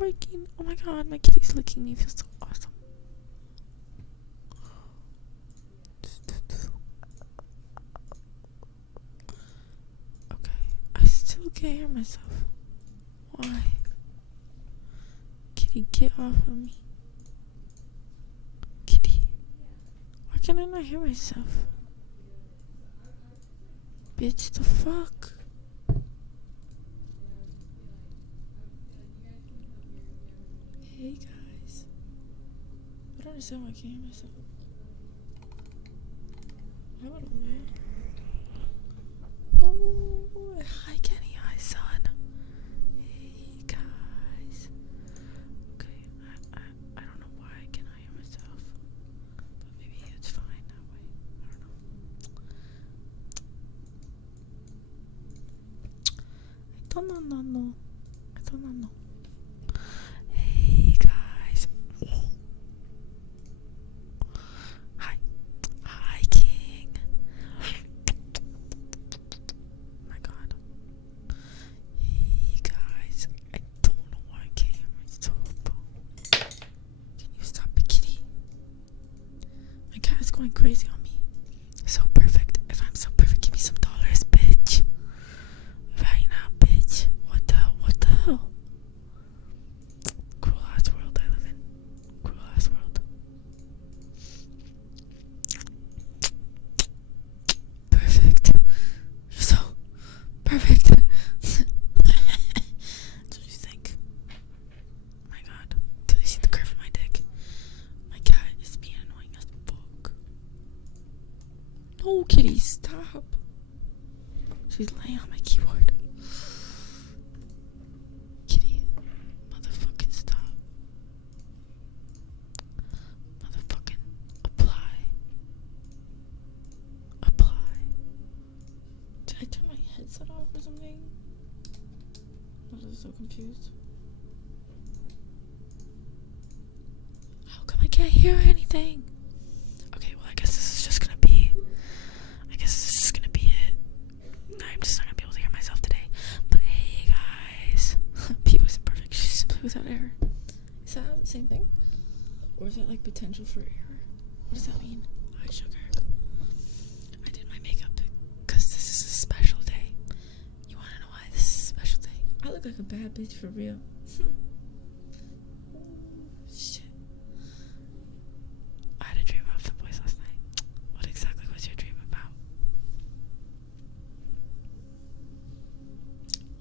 breaking. Oh my god, my kitty's licking me. Feels so awesome. Okay, I still can't hear myself. Why? Kitty, get off of me. Kitty, why can I not hear myself? Bitch, the fuck? Hey guys. I don't understand why I can't hear myself. How about over here? Oh, hi Kenny, hi son. Hey guys. Okay, I don't know why I cannot hear myself. But maybe it's fine that way. I don't know. I don't know. Hey guys. Hi. Hi King. My god. Hey guys. I don't know why I can't hear myself. Can you stop it, kitty? My cat is going crazy on me. So perfect. If I'm so perfect, give me some dollars, bitch. Right now, bitch. What the hell? What the hell? Cruel ass world I live in. Cruel ass world. Perfect. You're so perfect. That's what you think. My god. Till you see the curve of my dick. My cat is being annoying as fuck. No, kitty, stop. She's laying on my keyboard. Kitty, motherfucking stop. Motherfucking apply. Apply. Did I turn my headset off or something? I'm so confused. How come I can't hear anything? Okay, well I guess this is just gonna be it. I'm just not gonna be able to hear myself today. But hey guys. Peeb wasn't perfect. She's simply without error. Is that the same thing? Or is that like potential for error? What does that mean? Hi sugar. I did my makeup because this is a special day. You wanna know why this is a special day? I look like a bad bitch for real. Shit. I had a dream about the boys last night. What exactly was your dream about?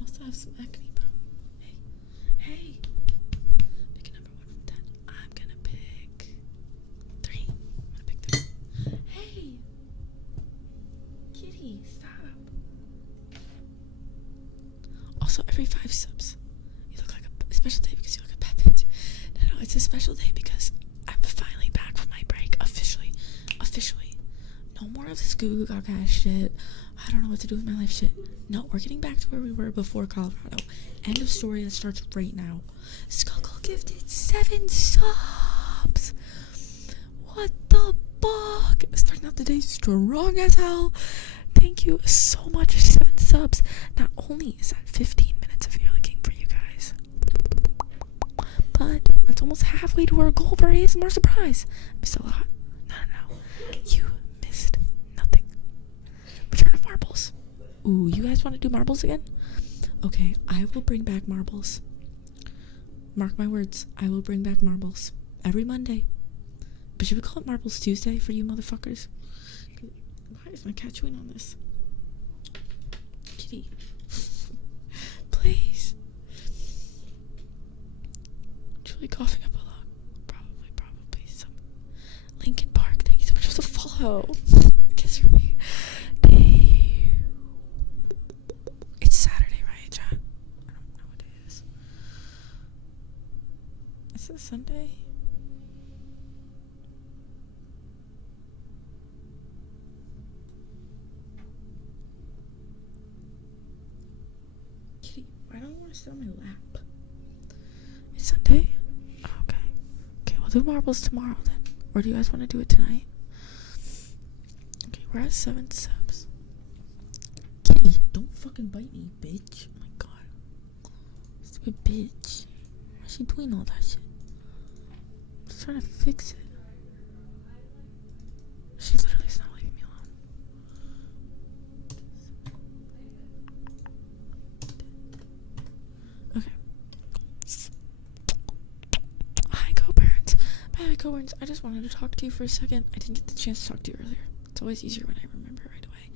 Also have some acne, bro. Hey. Pick a number 1 from 10. I'm gonna pick 3. I'm gonna pick 3. Hey. Kitty, stop. Also, every 5 subs, you look like a special day because you look like a bad bitch. No, it's a special day because I'm finally back from my break. Officially. No more of this goo goo gaga shit. I don't know what to do with my life shit. No, we're getting back to where we were before Colorado. End of story. That starts right now. Skunkle gifted 7 subs. What the fuck? Starting out the day strong as hell. Thank you so much for 7 subs. Not only is that 15 minutes of ear licking for you guys, but it's almost halfway to our goal for ASMR surprise. Missed a lot. No. You missed nothing. Return of marbles. Ooh, you guys want to do marbles again? Okay, I will bring back marbles. Mark my words. I will bring back marbles. Every Monday. But should we call it Marbles Tuesday for you motherfuckers? Why is my cat chewing on this? Kitty. Please. Truly coughing up a lot. Probably some Linkin Park. Thank you so much for the follow. Kiss for me. It's Saturday, right, chat? I don't know what it is. Is it Sunday? Kitty, why don't you want to sit on my lap? It's Sunday? Okay, we'll do marbles tomorrow then. Or do you guys want to do it tonight? Okay, we're at 7 subs. Kitty, don't fucking bite me, bitch. Oh my god. Stupid bitch. is she doing all that shit? Just trying to fix it. She literally is not leaving me alone. Okay. Hi, co-parents. By the way, co-parents, I just wanted to talk to you for a second. I didn't get the chance to talk to you earlier. It's always easier when I remember right away.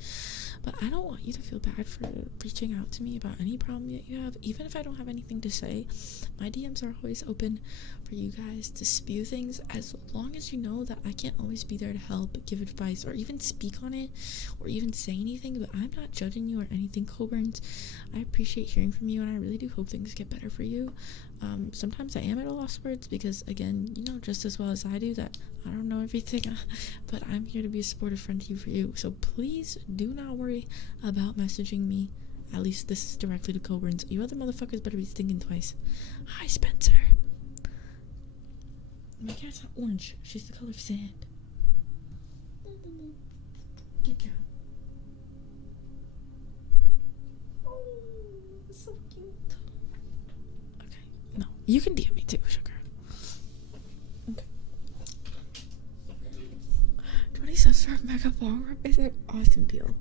But I don't want you to feel bad for reaching out to me about any problem that you have. Even if I don't have anything to say, my DMs are always open for you guys to spew things, as long as you know that I can't always be there to help, give advice, or even speak on it, or even say anything. But I'm not judging you or anything, Coburns. I appreciate hearing from you, and I really do hope things get better for you. Sometimes I am at a loss for words because, again, you know just as well as I do that I don't know everything, but I'm here to be a supportive friend to you for you. So please do not worry about messaging me. At least this is directly to Coburns. You other motherfuckers better be thinking twice. Hi, Spencer. My cat's not orange. She's the color of sand. Get down. Oh, so cute. Okay. No, you can DM me too, sugar. Okay. 20 cents for a mega bong rub is an awesome deal.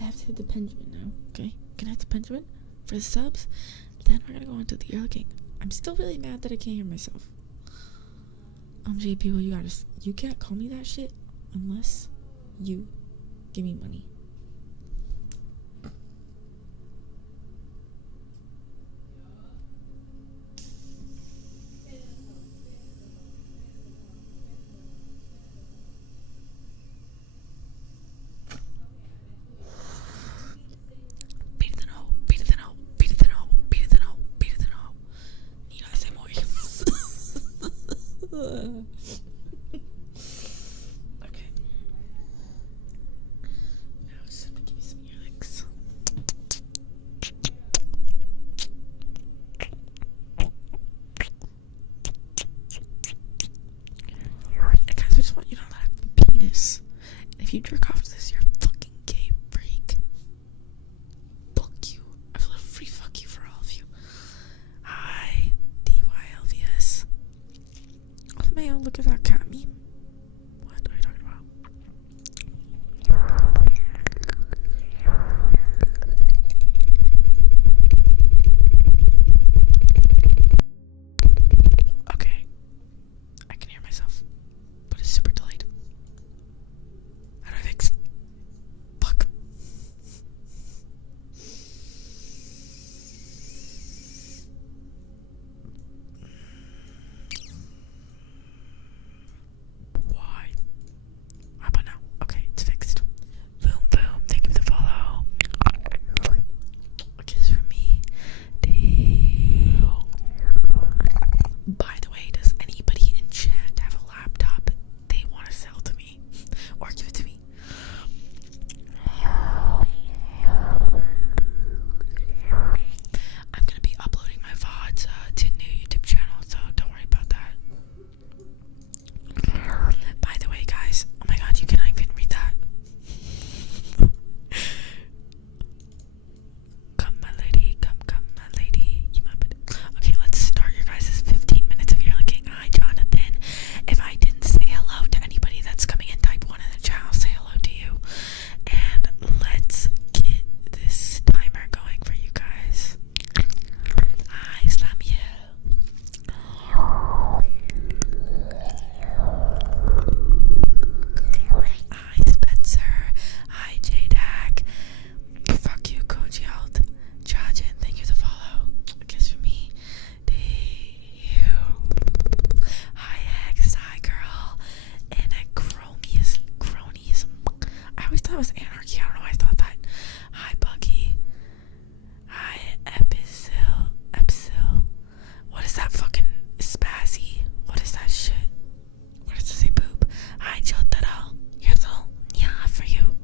I have to hit the Benjamin now, okay? Can I hit the Benjamin for the subs? Then we're gonna go on to the Earl King. I'm still really mad that I can't hear myself. JP, well, you can't call me that shit unless you give me money. Okay. Now it's time to give me some earlicks. Guys, I just want you to know that I have a penis. And if you jerk off to this, you're a fucking gay freak. Fuck you. I have a little free fuck you for all of you. Hi, DYLVS. Man, look at that cat meme. What are you talking about? Okay. I can hear myself, but it's super delayed. How do I fix? Fuck. Why? How about now? Okay, it's fixed. Boom, boom. Thank you for the follow. A kiss from me. By the way, does anybody in chat have a laptop they want to sell to me? Or give it to me? I'm gonna be uploading my VODs to a new YouTube channel, so don't worry about that. By the way, guys, oh my god, you cannot even read that. Come, my lady, come, my lady. You might be. Okay, let's start your guys' 15 minutes of your looking. Hi, Jonathan. If I didn't say hello to anybody that's coming in, type 1 in the chat. I'll say hello to you. And let's get this timer going for you guys. Hi, Slamiel. Hi, Spencer. Hi, J-Dag. Fuck you, Kojialt. Jajin, thank you for the follow. A kiss for me. Hi, X. Hi, girl. Anachromius. Cronyism. I always thought it was anarchy. I don't know why I thought that. Hi, Buggy. Hi, Epsil. What is that fucking spazzy? What is that shit? What does it say, poop? Hi, Jotaro. Here's a little nya for you.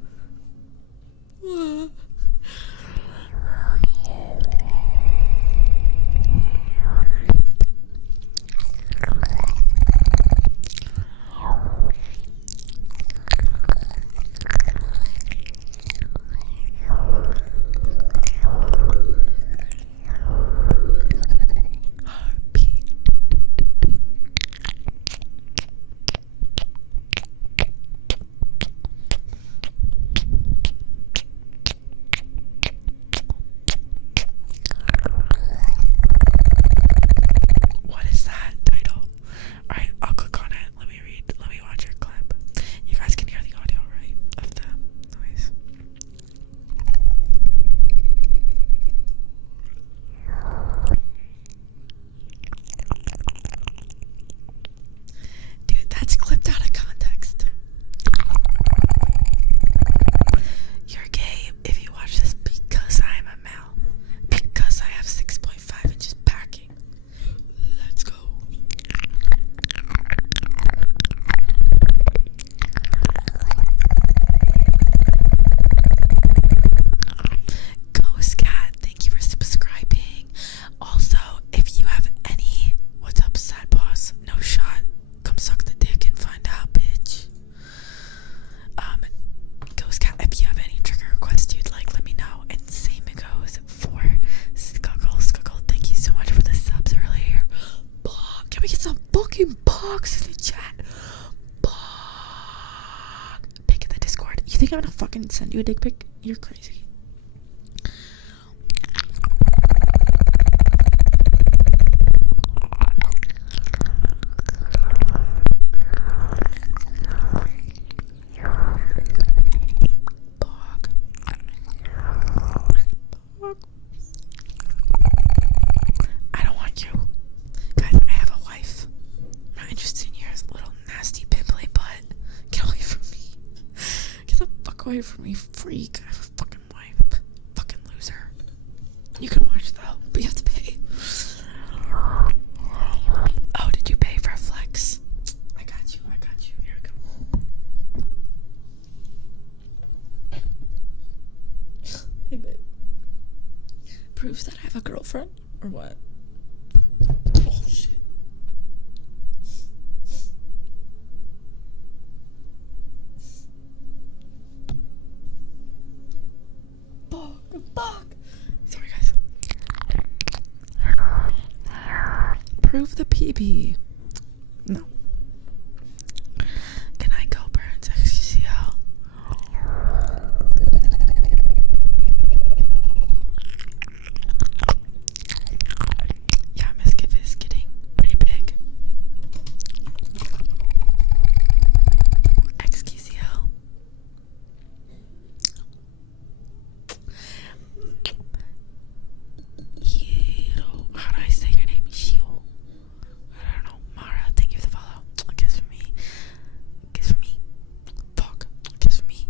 think I'm gonna fucking send you a dick pic? You're crazy. I don't want you. Guys, I have a wife. I'm not interested in your little nasty pimply butt. Get away from me. Get the fuck away from me, freak. I have a fucking wife. Fucking loser. You can watch though, but you have to pay. Oh, did you pay for a flex? I got you. Here we go. Hey, babe. Proves that I have a girlfriend? Or what? Oh, shit. Fuck. Sorry, guys. Prove the PB. No. Can I go Burns XQCL? Yeah, Miskiff is getting pretty big. XQCL. How do I say your name? Shio. I don't know. Mara, thank you for the follow. Kiss for me. Fuck. Kiss for me.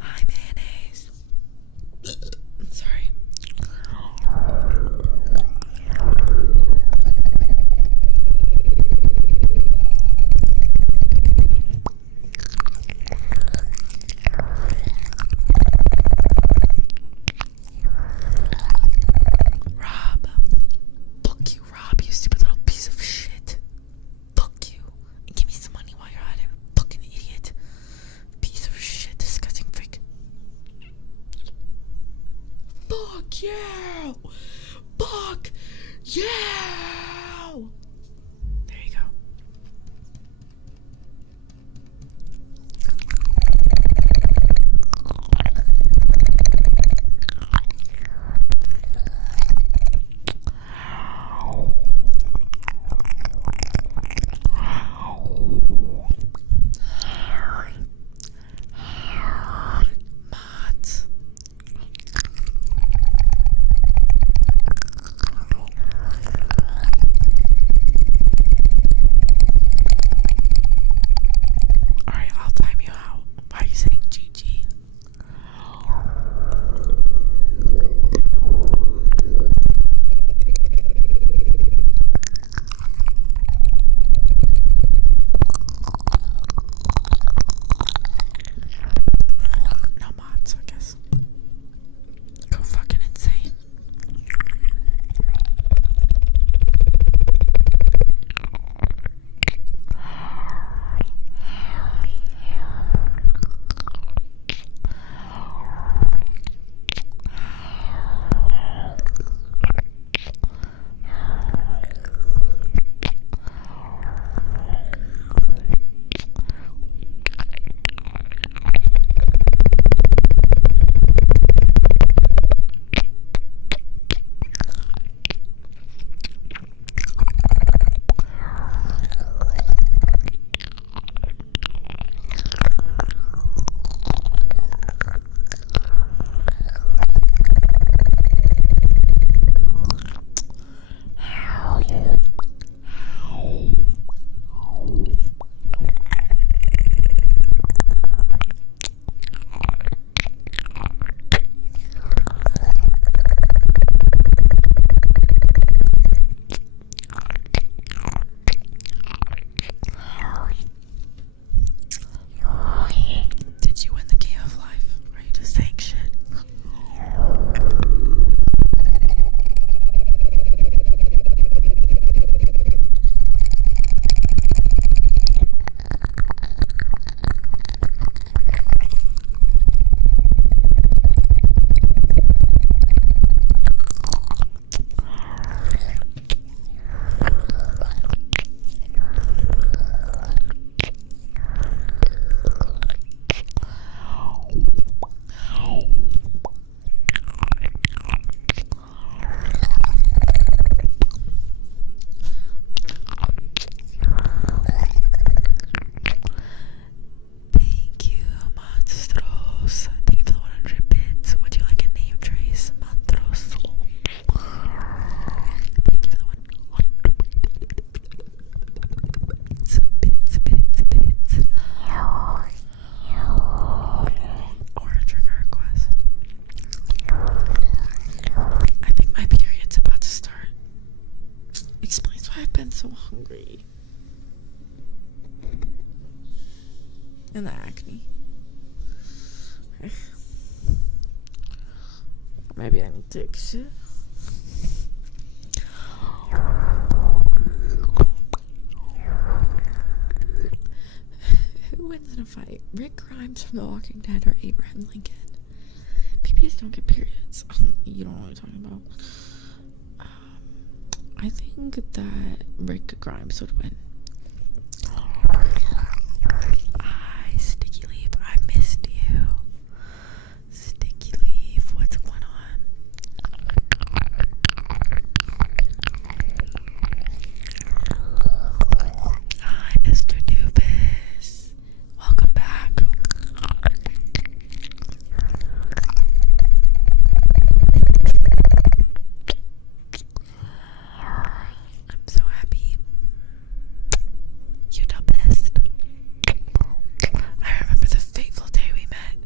Hi, mayonnaise. Sorry. Rob. Fuck you, Rob, you stupid little piece of shit. Fuck you. And give me some money while you're at it. Fucking idiot. Piece of shit. Disgusting freak. Fuck yeah. Fuck yeah. There you go. Mods. why I've been so hungry. And the acne. Maybe I need to take shit. Who wins in a fight? Rick Grimes from The Walking Dead or Abraham Lincoln? PBS don't get periods. You don't know what I'm talking about. I think that Rick Grimes would win. Hi, Sticky Leaf. I missed you. Sticky Leaf, what's going on? Hi, Mr. Doofus. Welcome back. I'm so happy. You're the best. I remember the fateful day we met.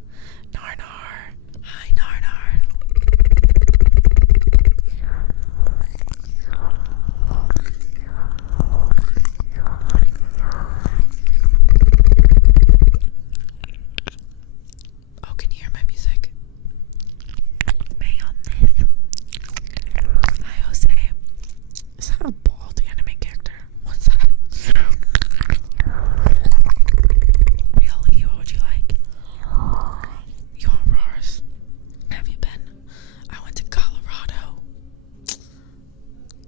Narnar. Hi, Narnar. Oh, can you hear my music? Bang on this. Hi, Jose. Is that a bald anime character? What's that? Really? What would you like? You want Rars? Have you been? I went to Colorado.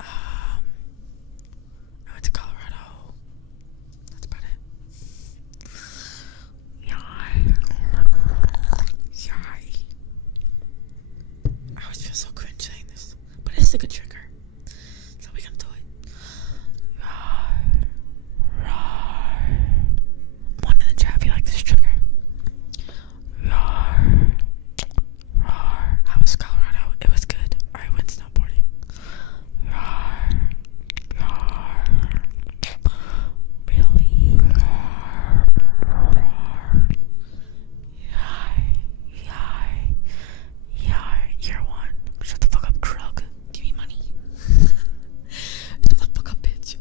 I went to Colorado. That's about it. Yay. Yay. I always feel so cringe saying this, but it's a good trigger. So we're gonna do it. One in the chat if you like this trigger. How was Colorado? It was good. I went snowboarding. Really? Year one. Shut the fuck up, Krug. Give me money. Shut the fuck up, bitch.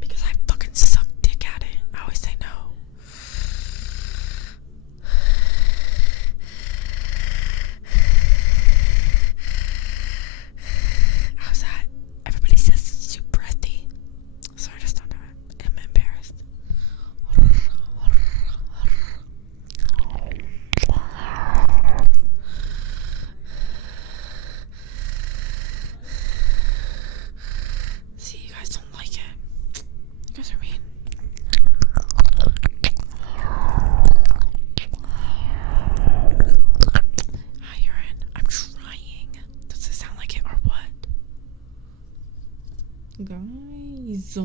Because I fucking suck dick at it. I always say no. How's that? Everybody says it's too breathy. So I just don't do it. I'm embarrassed. See, you guys don't like it. You guys are mean. Hi, urine. I'm trying. Does it sound like it or what? Guys,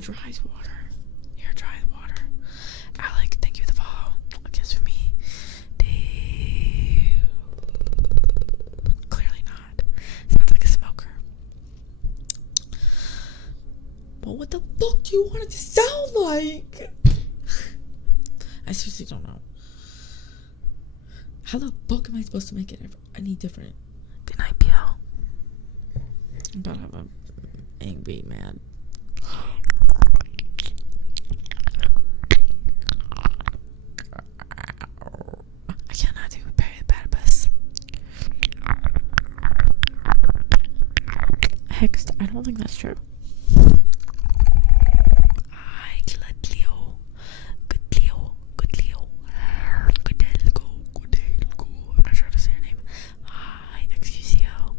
dries water. Here, dry water. Alec, thank you for the follow. A kiss for me. Dave. Clearly not. Sounds like a smoker. But what the fuck do you want it to sound like? I seriously don't know. How the fuck am I supposed to make it any different? Good night, PL. I'm about to have a angry man. I cannot do peripatus. Hexed. I don't think that's true. Hi, good Leo. Good Leo. Good Leo. Good Delgo. Good Delgo. I'm not sure how to say her name. Hi, Excusio.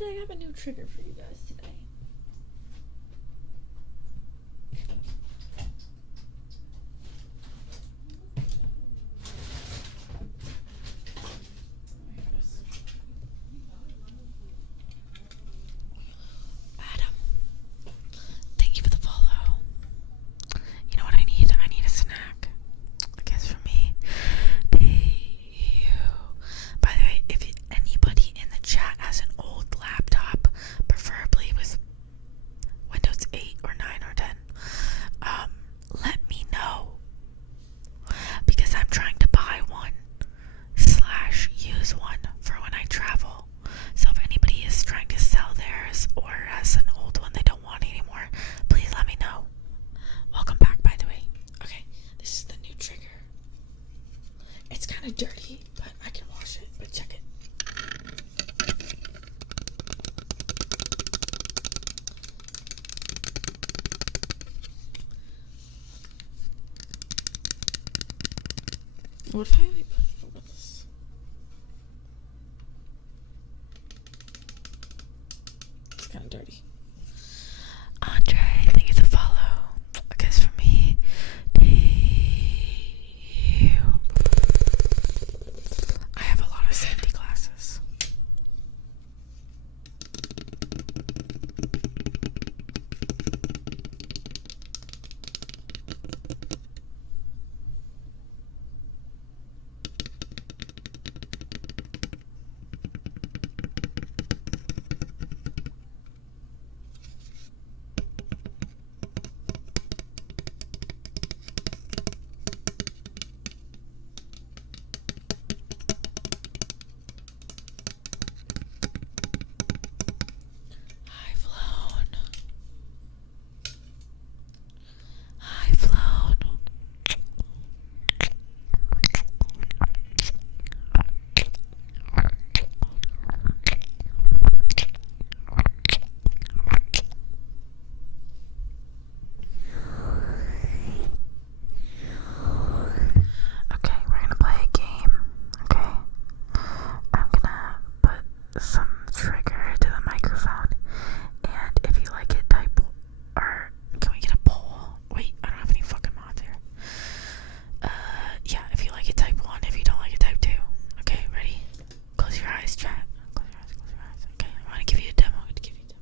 Actually, I have a new trigger for you guys today. Adam, thank you for the follow. You know what I need? I need a snack. I guess for me. By the way, if anybody in the chat has an old laptop, preferably with Windows 8 or 9 or 10, let me know, because I'm trying to buy one / use one for when I travel. So if anybody is trying to sell theirs or has an old one they don't want anymore, please let me know. Welcome back, by the way. Okay, this is the new trigger. It's kind of dirty, but I can wash it. But check it. What if I like put it over this? It's kind of dirty. Andre, thank you for the follow. I guess for me, I have a lot of safety glasses. High flown. Okay, we're gonna play a game. Okay, I'm gonna put some trigger to the microphone, and if you like it, type, or can we get a poll? Wait, I don't have any fucking mods here. Yeah, if you like it, type 1. If you don't like it, type 2. Okay, ready? Close your eyes, chat. Close your eyes, close your eyes. Okay, I'm gonna give you a demo. I'm gonna give you a demo.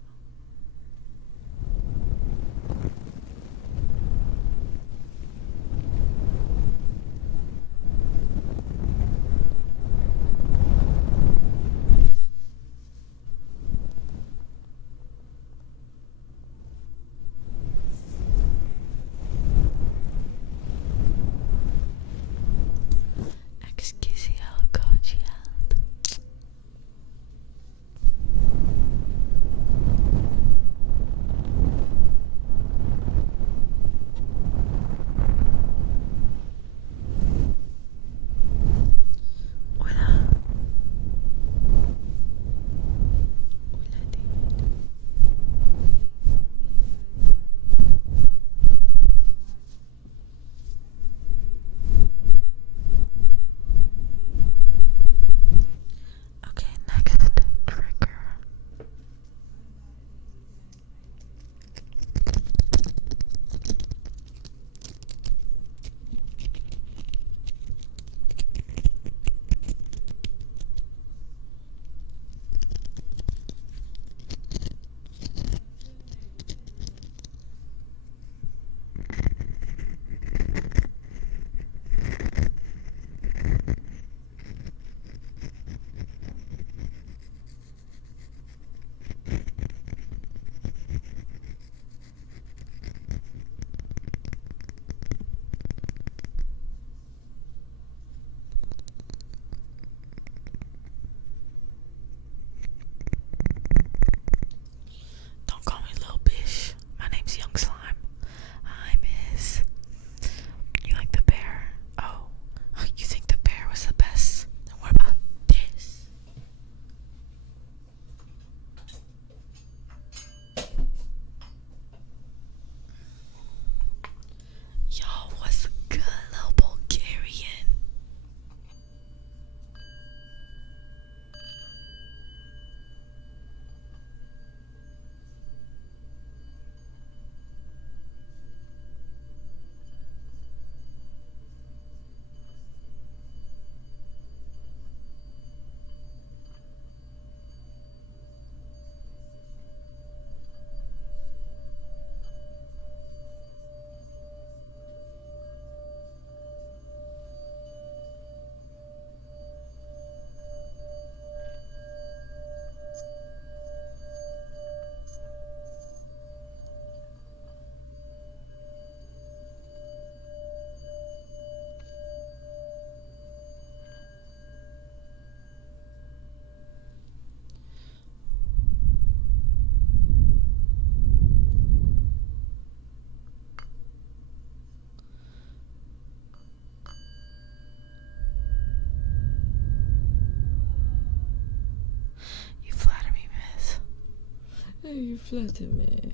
You flatter me.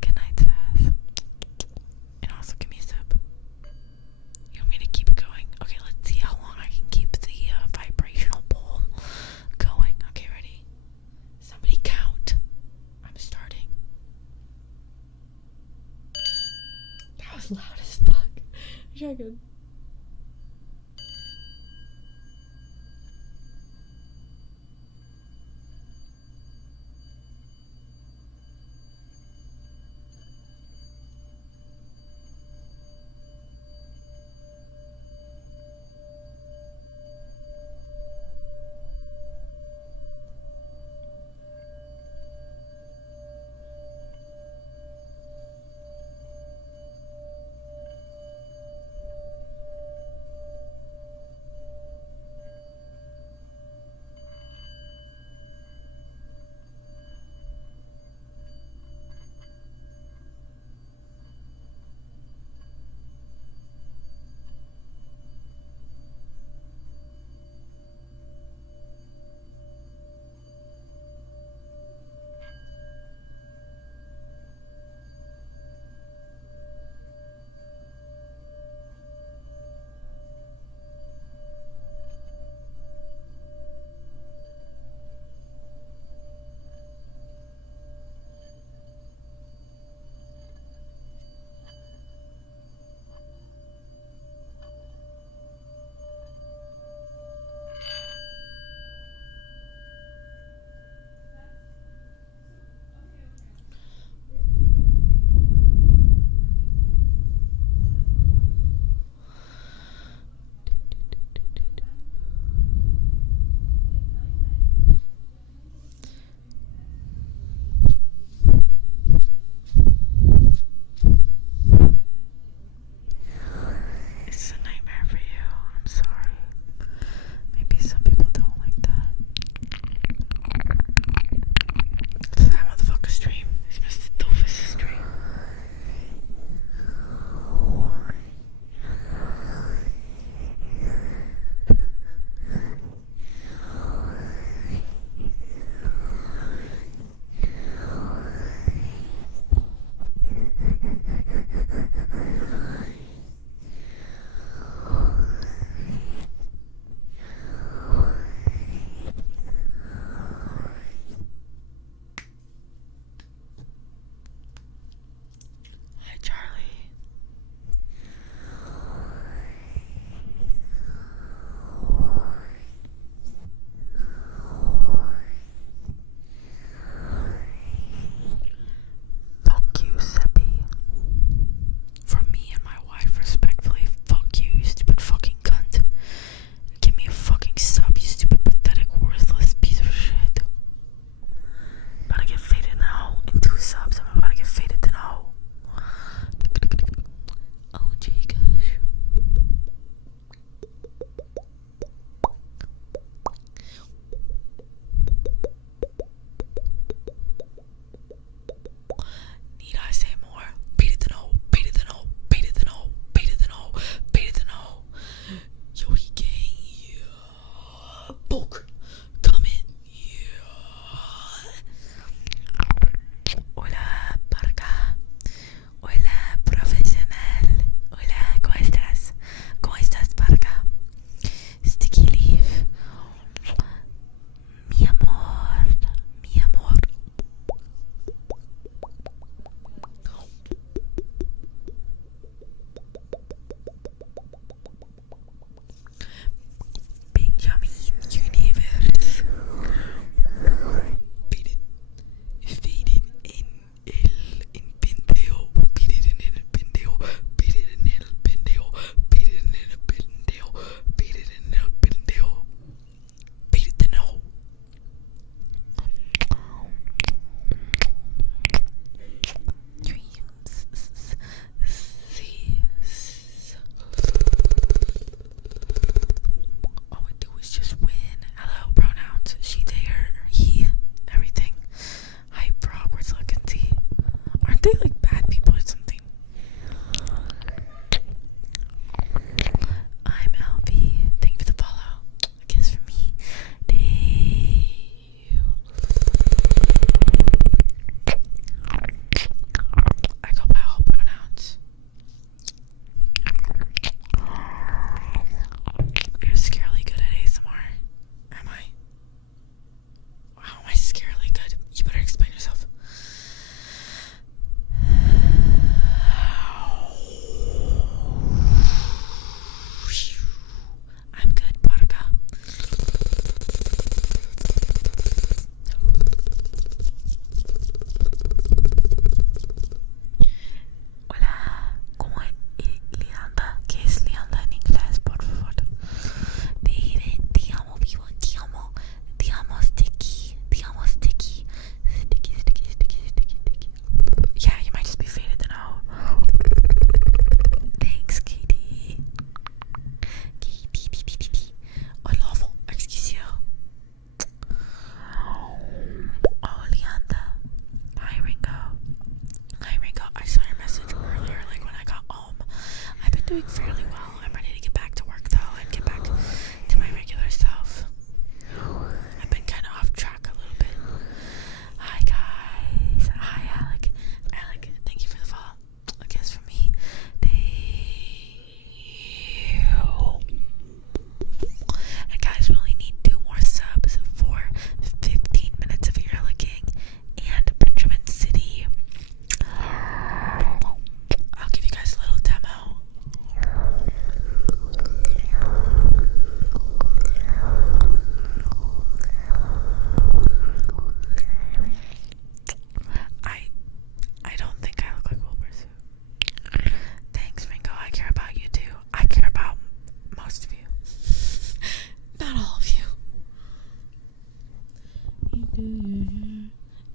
Good night, Taz. And also give me a sip. You want me to keep it going? Okay, let's see how long I can keep the vibrational bowl going. Okay, ready? Somebody count. I'm starting. That was loud as fuck. Wish I could.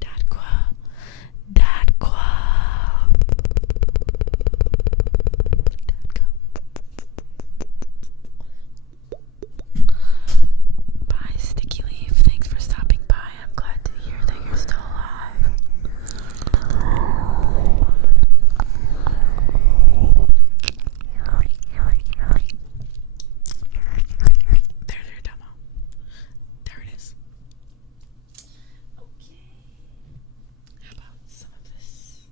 Dadqua. Dadqua. Bye, Sticky Leaf. Thanks for stopping by. I'm glad to hear that you're still alive. There's your demo. There it is. Okay. How about some of this?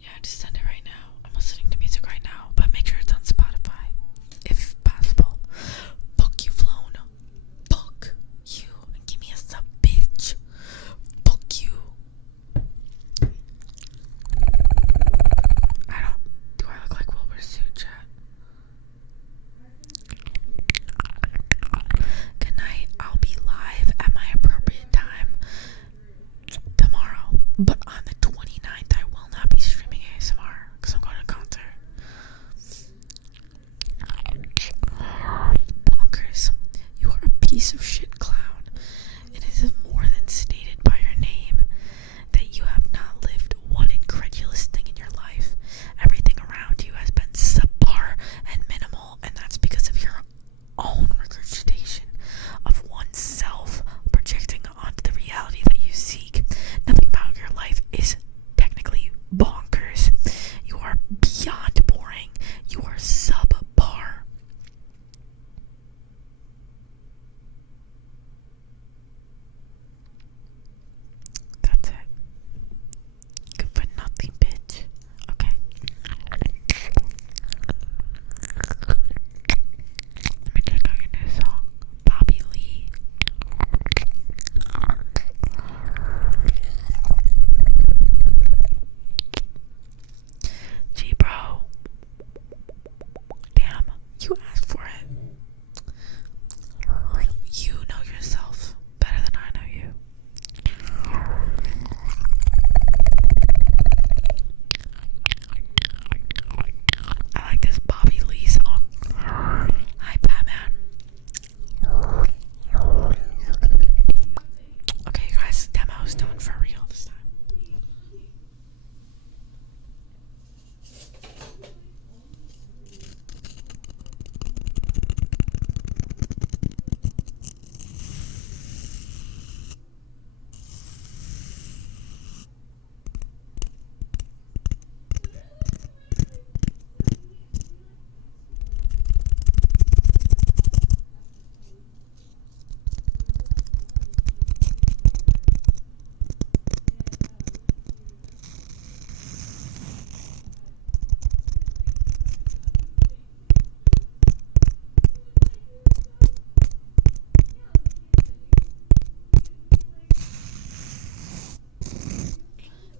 Yeah, just send it right now. I'm listening to music right now, but make sure it's on Spotify, if possible. Fuck you, Flown. Fuck you. And give me a sub, bitch. Fuck you. Do I look like Wilbur Suit, chat? Good night. I'll be live at my appropriate time tomorrow. But on the 29th, I will not be streaming ASMR because I'm going to a concert. Bonkers. You are a piece of shit clown. It is more than stated by your name that you have not lived one incredulous thing in your life. Everything around you has been subpar and minimal, and that's because of your own regurgitation of oneself projecting onto the reality that you seek. Nothing about your life is technically bonkers. You are beyond boring. You are subpar. That's it. Good for nothing, bitch. Okay. Let me check out your new song. Bobby Lee. Gee, bro. Damn, you asked for it. You know yourself better than I know you. I like this Bobby Lee song. Hi, Batman. Okay, guys, demo's done for real this time.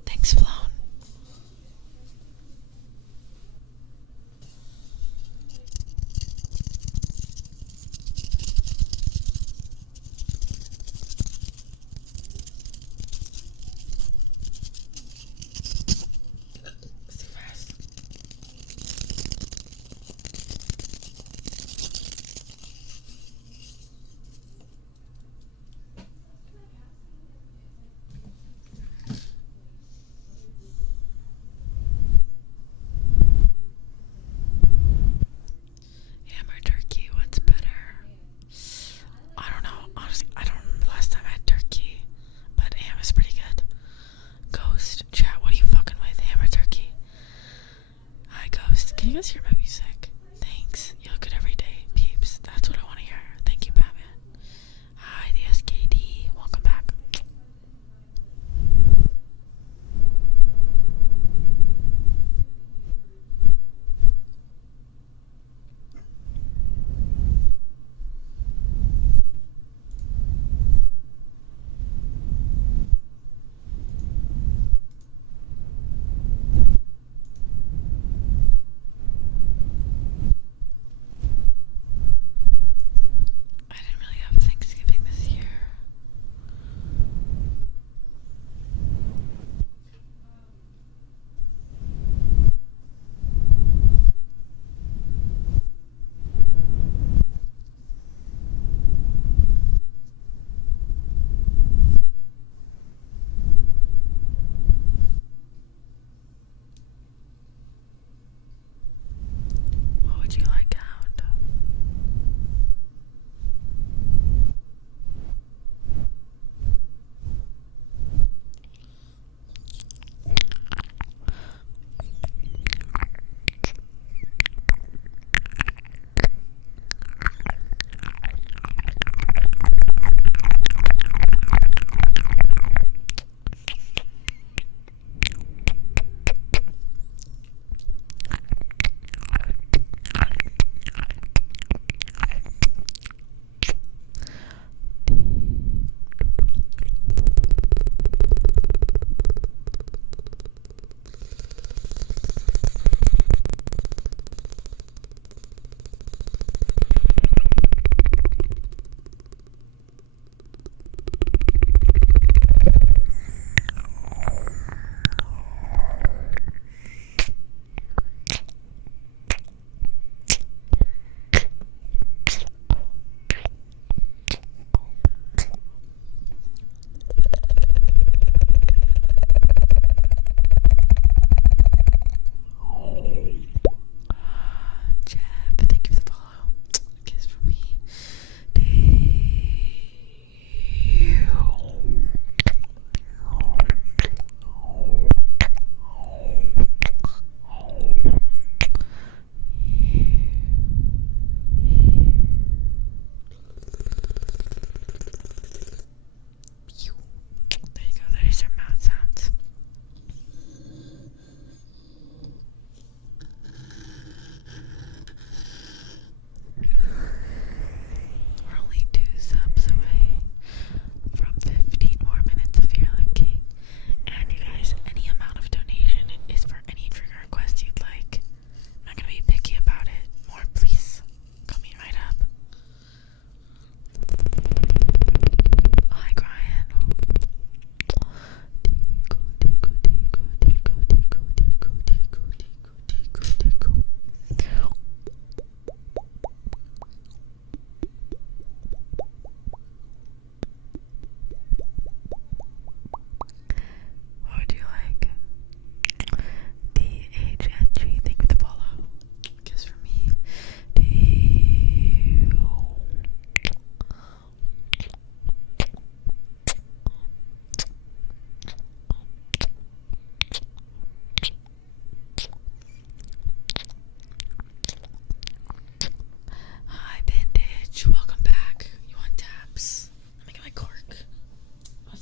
Thanks, Flown. It's too fast. Ham or turkey, what's better? I don't know. Honestly, I don't remember the last time I had turkey, but ham is pretty good. Ghost, chat, what are you fucking with? Ham or turkey? Hi, Ghost. Can you guys hear my music? Thanks. You look good every day, peeps. That's what I want to hear. Thank you, Batman. Hi, the SKD. Welcome back.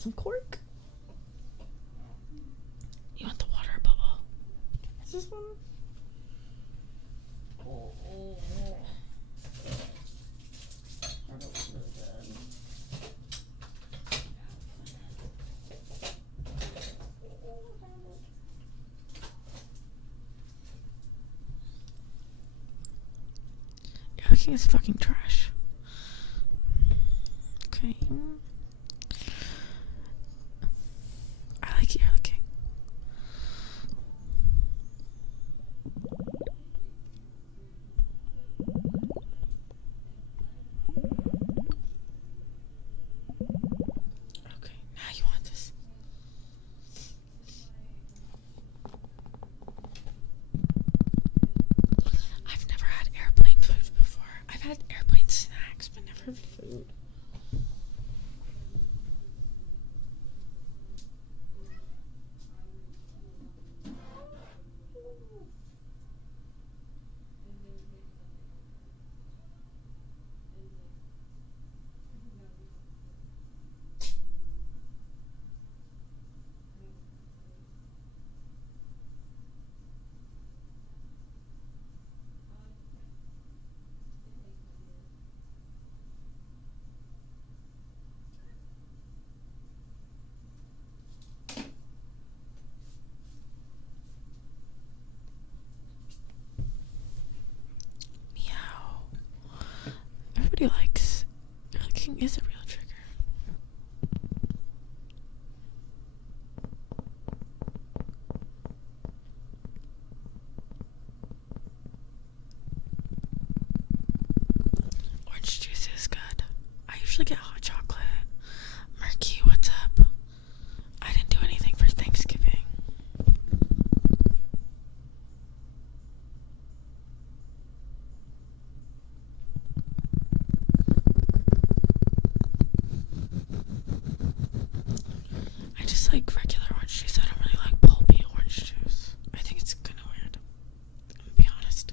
some cork? You want the water bubble? Is this one? Oh. That looks really good. Everything is fucking trash. Okay. I like ear licking. Okay, now you want this. I've never had airplane food before. I've had airplane snacks, but never food. Everybody likes ear licking is a real trigger. Orange juice is good. I usually get hot chocolate. Murky, what's up? I didn't do anything for Thanksgiving. I just like regular orange juice. I don't really like pulpy orange juice. I think it's kind of weird. I'm gonna be honest.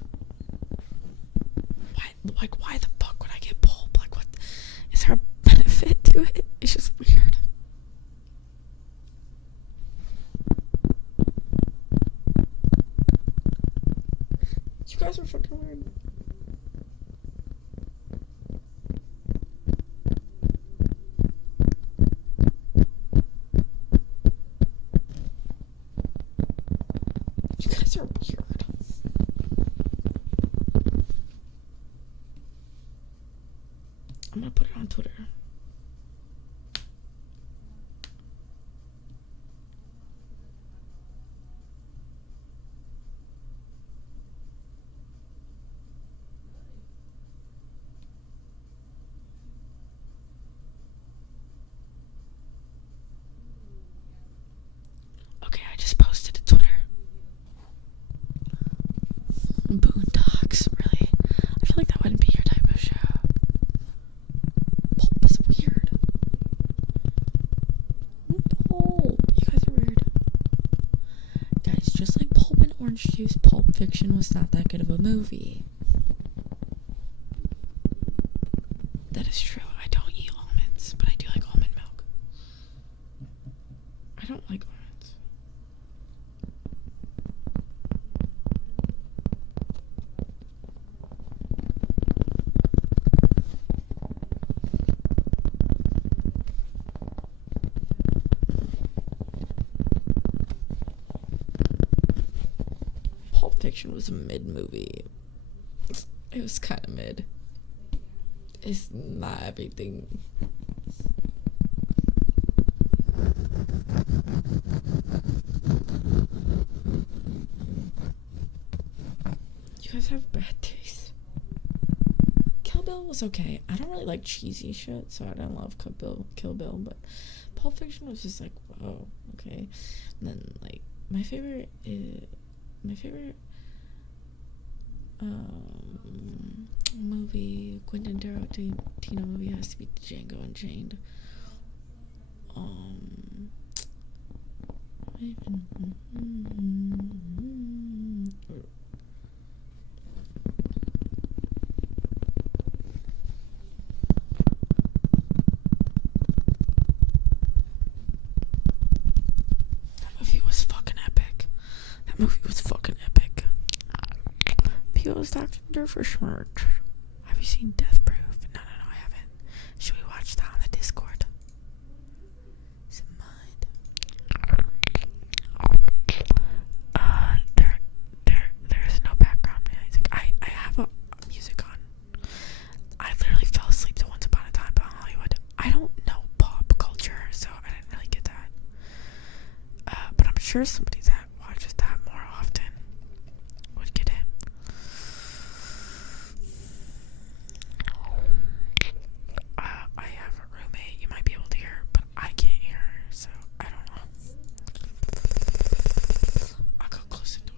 Why the fuck would I get pulp? Like, what? Is there a benefit to it? It's just weird. You guys are fucking weird. You guys are weird. I'm gonna put it on Twitter. Okay, I just posted to Twitter. Boondocks, really? I feel like that wouldn't be your type of show. Pulp is weird. Pulp. You guys are weird. Guys, just like Pulp and Orange Juice, Pulp Fiction was not that good of a movie. That is true. I don't eat almonds, but I do like almond milk. I don't like almonds. Pulp Fiction was a mid movie. It was kind of mid. It's not everything. You guys have bad taste. Kill Bill was okay. I don't really like cheesy shit, so I don't love Kill Bill, but Pulp Fiction was just like, whoa, okay. And then like my favorite movie, Quentin Tarantino movie, has to be Django Unchained. voice actor for Schmirch. Have you seen Death Proof? No, I haven't. Should we watch that on the Discord? Is it mine? There's no background music. I have a music on. I literally fell asleep to Once Upon a Time in Hollywood. I don't know pop culture, so I didn't really get that. But I'm sure somebody that watches that more often would get it. I have a roommate. You might be able to hear, but I can't hear her, so I don't know. I'll go close the door.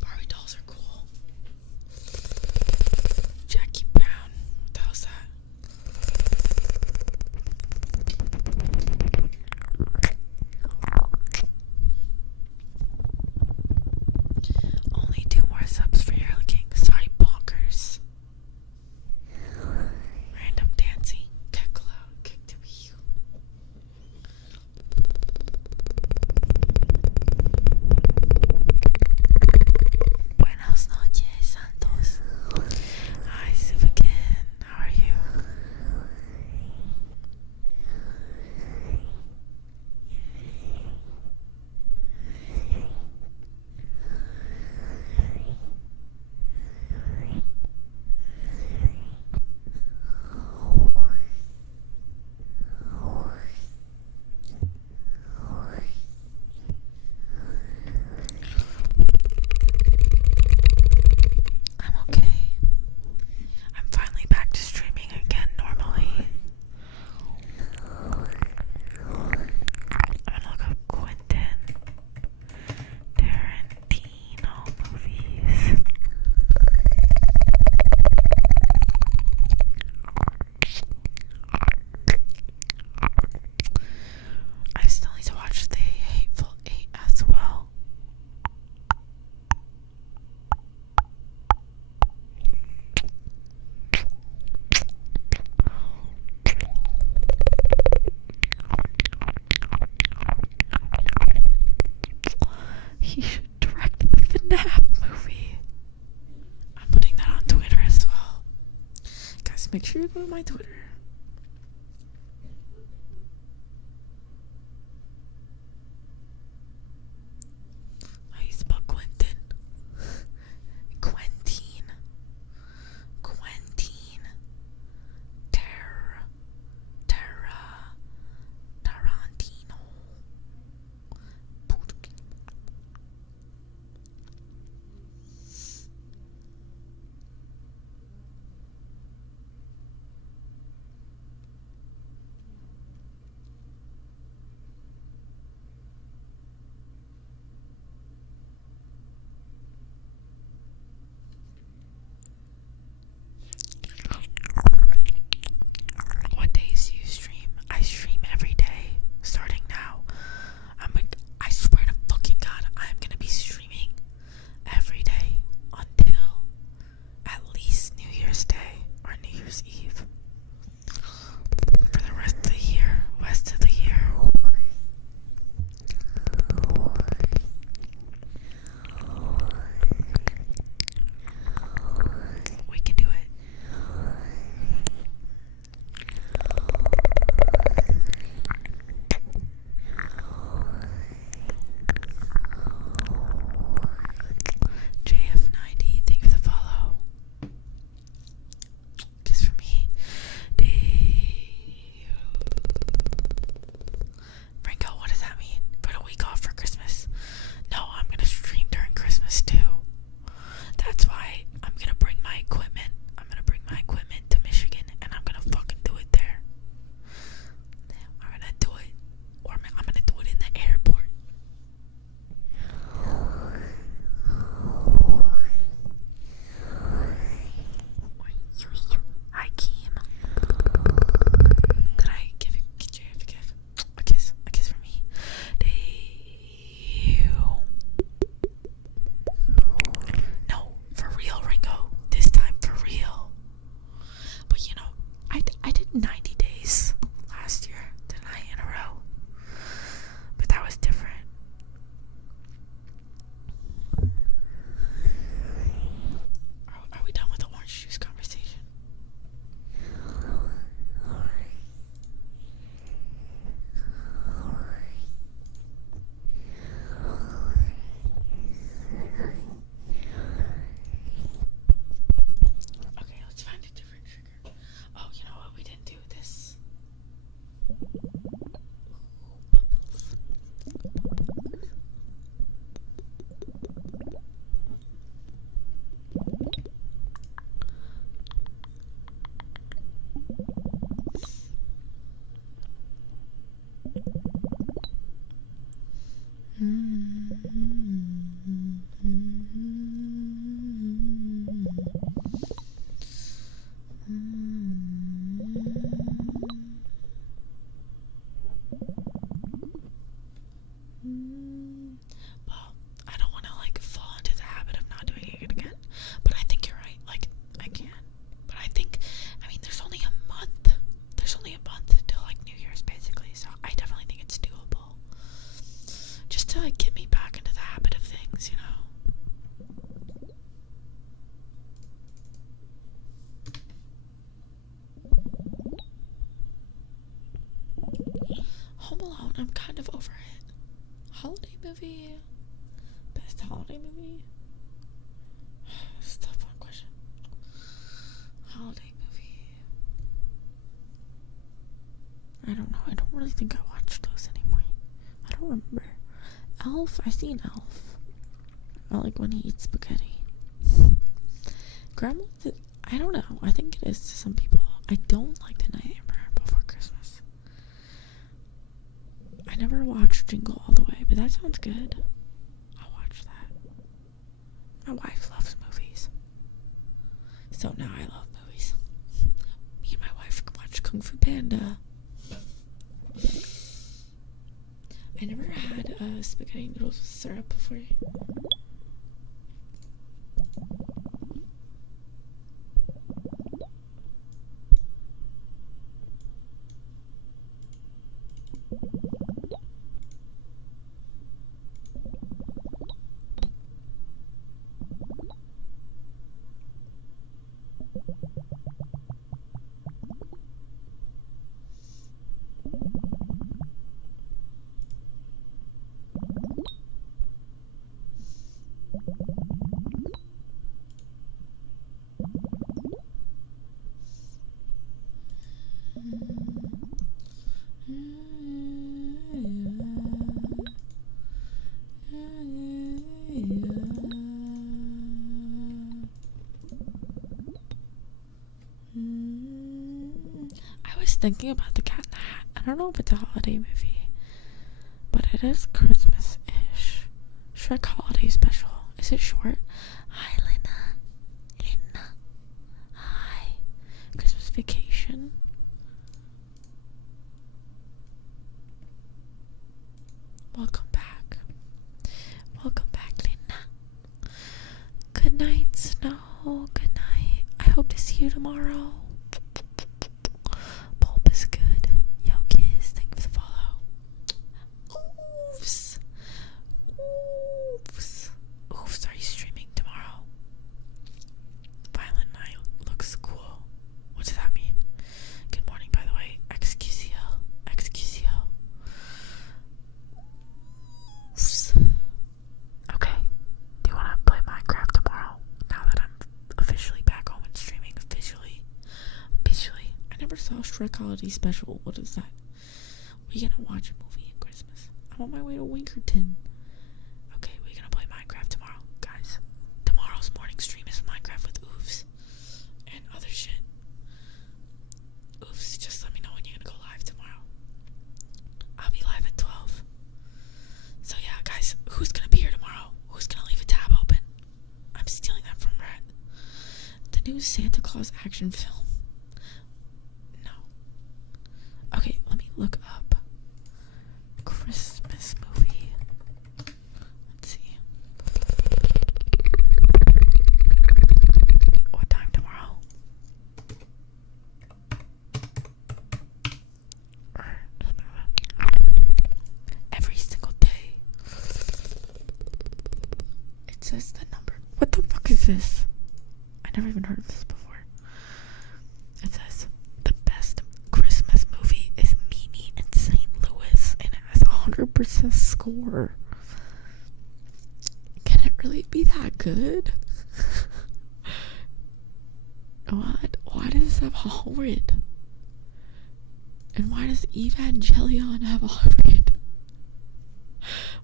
Barbie dolls are cool. Jackie Brown. What the hell's that? Only 2 more subs for your looking. Sorry, bonkers. Random dancing. Kick loud. Kick to you. Buenas noches, Santos. Hi, Sivakin. How are you? I'm okay. I'm finally back to streaming again normally. I'm gonna look up Quentin Tarantino movies. I still need to watch The Hateful Eight as well. He should direct the FNAF movie. I'm putting that on Twitter as well. Guys, make sure you go to my Twitter. How you spell Quentin? Quentin. Tarantino. Home Alone, I'm kind of over it. Holiday movie? Best holiday movie? That's a tough one question. Holiday movie. I don't know. I don't really think I watched those anymore. I don't remember. Elf? I seen Elf. I like when he eats spaghetti. Grandma? I don't know. I think it is to some people. I don't like The Nightmare Before Christmas. I never watched Jingle All the Way, but that sounds good. I'll watch that. My wife loves movies. So now I love movies. Me and my wife watched Kung Fu Panda. I never had spaghetti noodles with syrup before. I was thinking about The Cat in the Hat. I don't know if it's a holiday movie, but it is Christmas-ish. Shrek Holiday Special. Is it short? Hi, Lena. Lena. Hi. Christmas Vacation. Welcome back. Welcome back, Lena. Good night, Snow. Good night. I hope to see you tomorrow. Pulp is good. Yo, kiss. Thank you for the follow. Oofs. Oofs. Oofs. Are you streaming tomorrow? Violent Night looks cool. What does that mean? Good morning, by the way. XQCL. XQCL. Oofs. Okay. Do you want to play Minecraft tomorrow? Now that I'm officially back home and streaming officially. I never saw Shrek Holiday Special. What is that? We're gonna watch a movie at Christmas. I'm on my way to Winkerton. Okay, we're gonna play Minecraft tomorrow. Guys, tomorrow's morning stream is Minecraft with Oofs. And other shit. Oofs, just let me know when you're gonna go live tomorrow. I'll be live at 12. So yeah, guys, who's gonna be here tomorrow? Who's gonna leave a tab open? I'm stealing that from Red. The new Santa Claus action film. No. Okay, let me look up Christmas movie. Let's see. What time tomorrow? Every single day. It says the number. What the fuck is this? I never even heard of this before. It says the best Christmas movie is Mimi in St. Louis, and it has 100% score. Can it really be that good? What? Why does this have 100? And why does Evangelion have 100?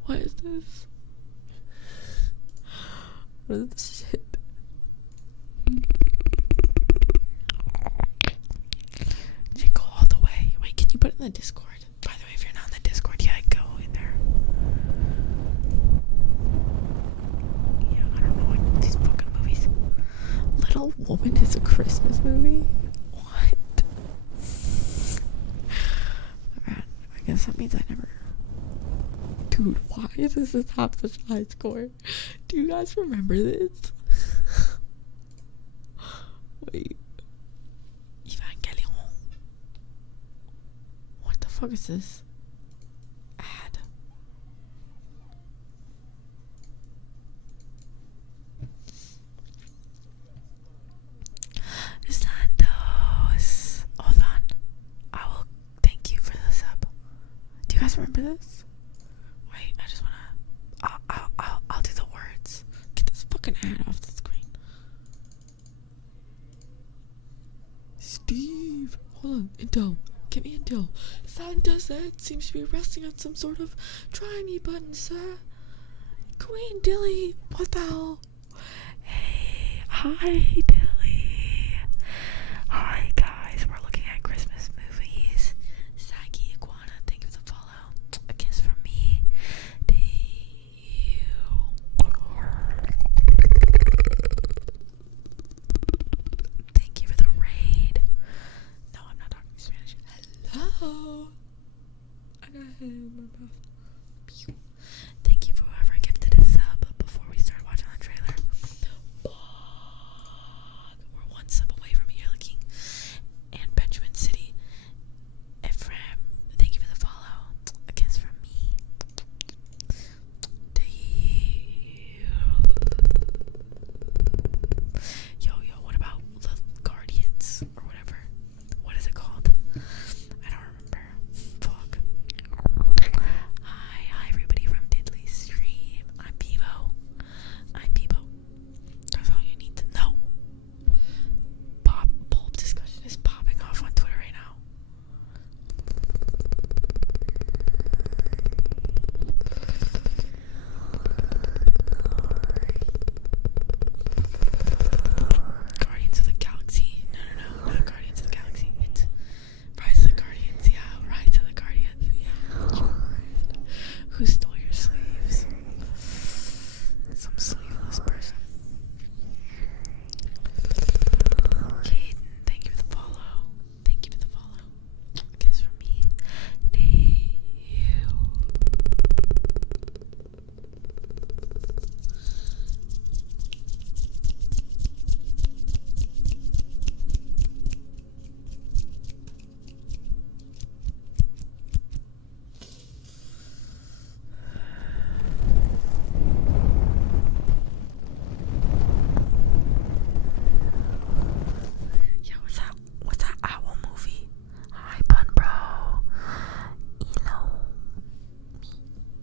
What is this? What is this shit? Jingle all the way. Wait, can you put it in the Discord? By the way, if you're not in the Discord yet, go in there. Yeah, I don't know what these fucking movies. Little Woman is a Christmas movie? What? Man, I guess that means I never. Dude, why does this have such a high score? Do you guys remember this? Wait. Evangelion. What the fuck is this? Ad. Santos. Hold on. I will thank you for the sub. Do you guys remember this? Wait, I just wanna. I'll do the words. Get this fucking ad off the screen. Steve, hold on, intel. Give me intel. Santa said seems to be resting on some sort of try me button, sir. Queen Dilly, what the hell? Hey, hi Dilly. Hi guys, we're looking at Christmas movies. Saggy Iguana, thank you for the follow. A kiss from me to you. Thank you for the raid. No, I'm not talking Spanish. Hello. I got hit in my mouth. Thank you for whoever gifted a sub before we start watching the trailer. We're one sub away from Year King and Benjamin City. Ephraim, thank you for the follow. A kiss from me to you. Yo, what about the Guardians or whatever? What is it called? I don't remember. Fuck. Hi everybody from Diddley Stream. I'm Peebo. That's all you need to know. Bulb discussion is popping off on Twitter right now. Guardians of the Galaxy. No, not Guardians of the Galaxy. It's Rise of the Guardians. Yeah, Rise of the Guardians. Yeah. Who stole your sleeves? Some sleeveless person. Caden, thank you for the follow. A kiss from me to you. Yeah, what's that owl movie? Hi, Bun Bro.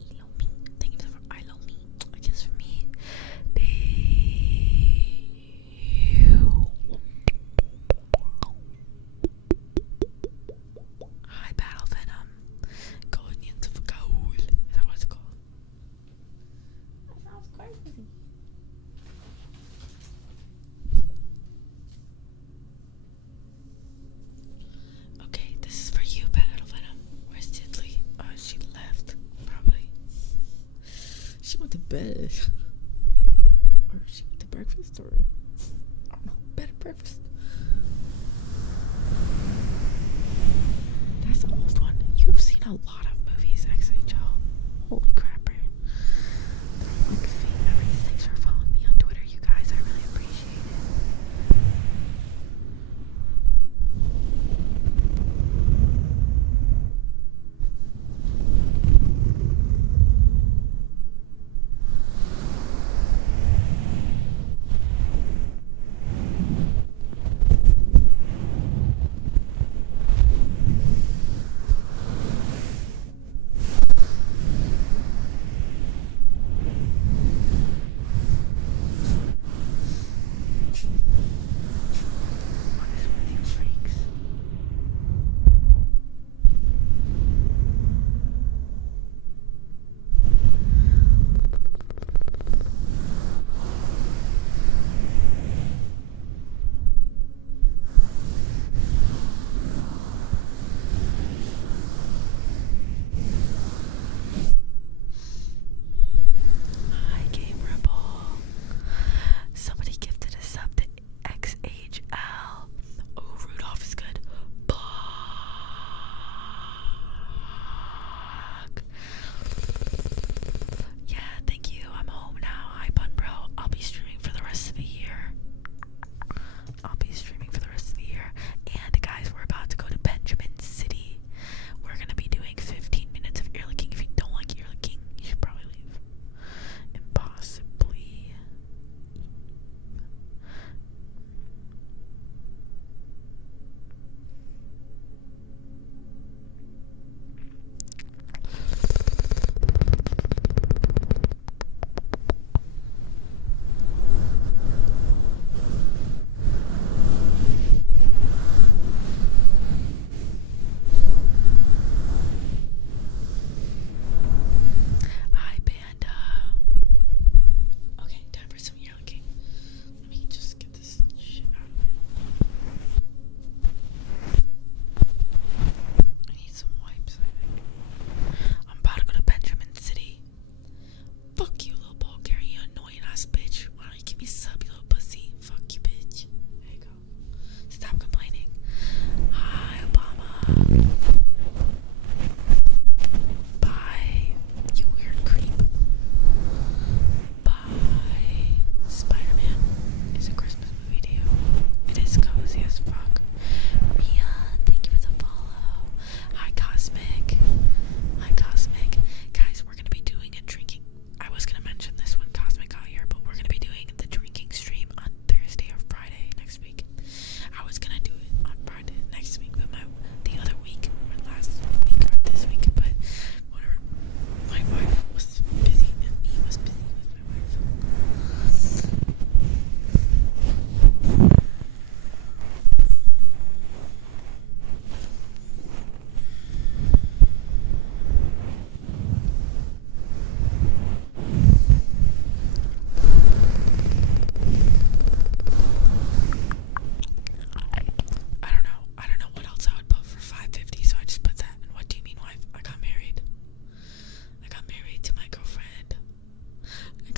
Elo me. Thank you for Elo me. A kiss from me to you. Hi, Battle Venom. Guardians of Gold. Is that what it's called? That sounds crazy. Okay, this is for you, Battle Venom. Where's Diddley? Oh, she left. Probably. She went to bed. Or she went to breakfast, or I don't know, bed and breakfast. That's the old one. You've seen a lot of movies, XHL. Holy crap, bro. Thanks for following me on Twitter, you guys. I really appreciate it.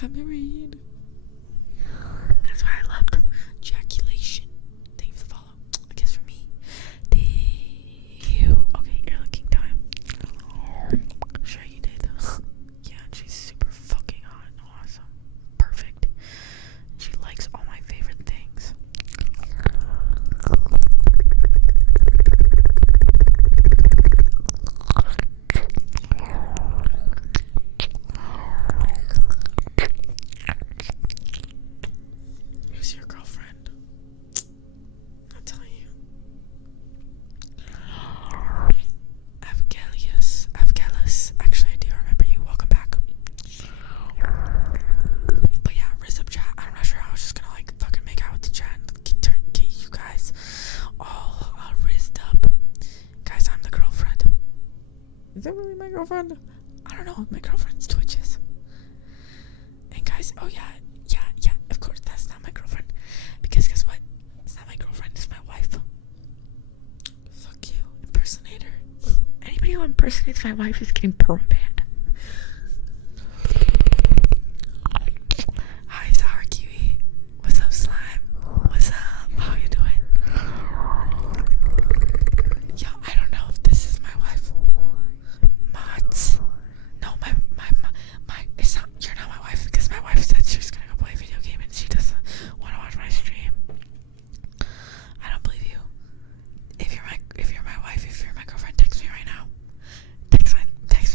got married. That's why I loved ejaculation. Thank you for the follow. I guess for me. You. Okay, you're looking time. Sure you did. Yeah, she's super fucking hot and awesome. Perfect. She likes all my favorite things. Who's your girlfriend? I'll tell you. Avgelis. Actually, I do remember you. Welcome back. But yeah, Riz up chat. I'm not sure. I was just gonna like fucking make out with the chat and get you guys all rizzed up. Guys, I'm the girlfriend. Is that really my girlfriend? I don't know what my girlfriend's Twitch is. And guys, oh yeah, of course, that's not my girlfriend. Because guess what? It's not my girlfriend, it's my wife. Fuck you, impersonator. Anybody who impersonates my wife is getting permabanned. Hi, Sour Kiwi. What's up, Slime? What's up? How you doing? Yo, I don't know if this is my wife. Mods. No, my, it's not, you're not my wife, because my wife said she was gonna go play a video game and she doesn't want to watch my stream. I don't believe you. If you're my wife, if you're my girlfriend, text me right now. Text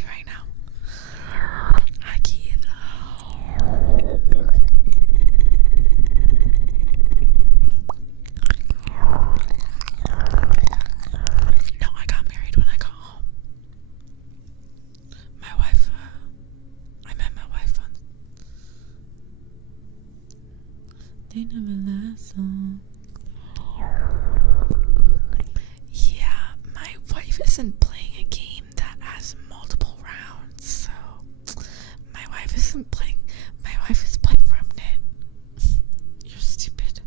me right now. Hi, kid. No, I got married when I got home. My wife, I met my wife on. They never last long. Yeah, my wife isn't playing a game that has multiple rounds, so my wife isn't playing. My wife is playing Remnant. You're stupid.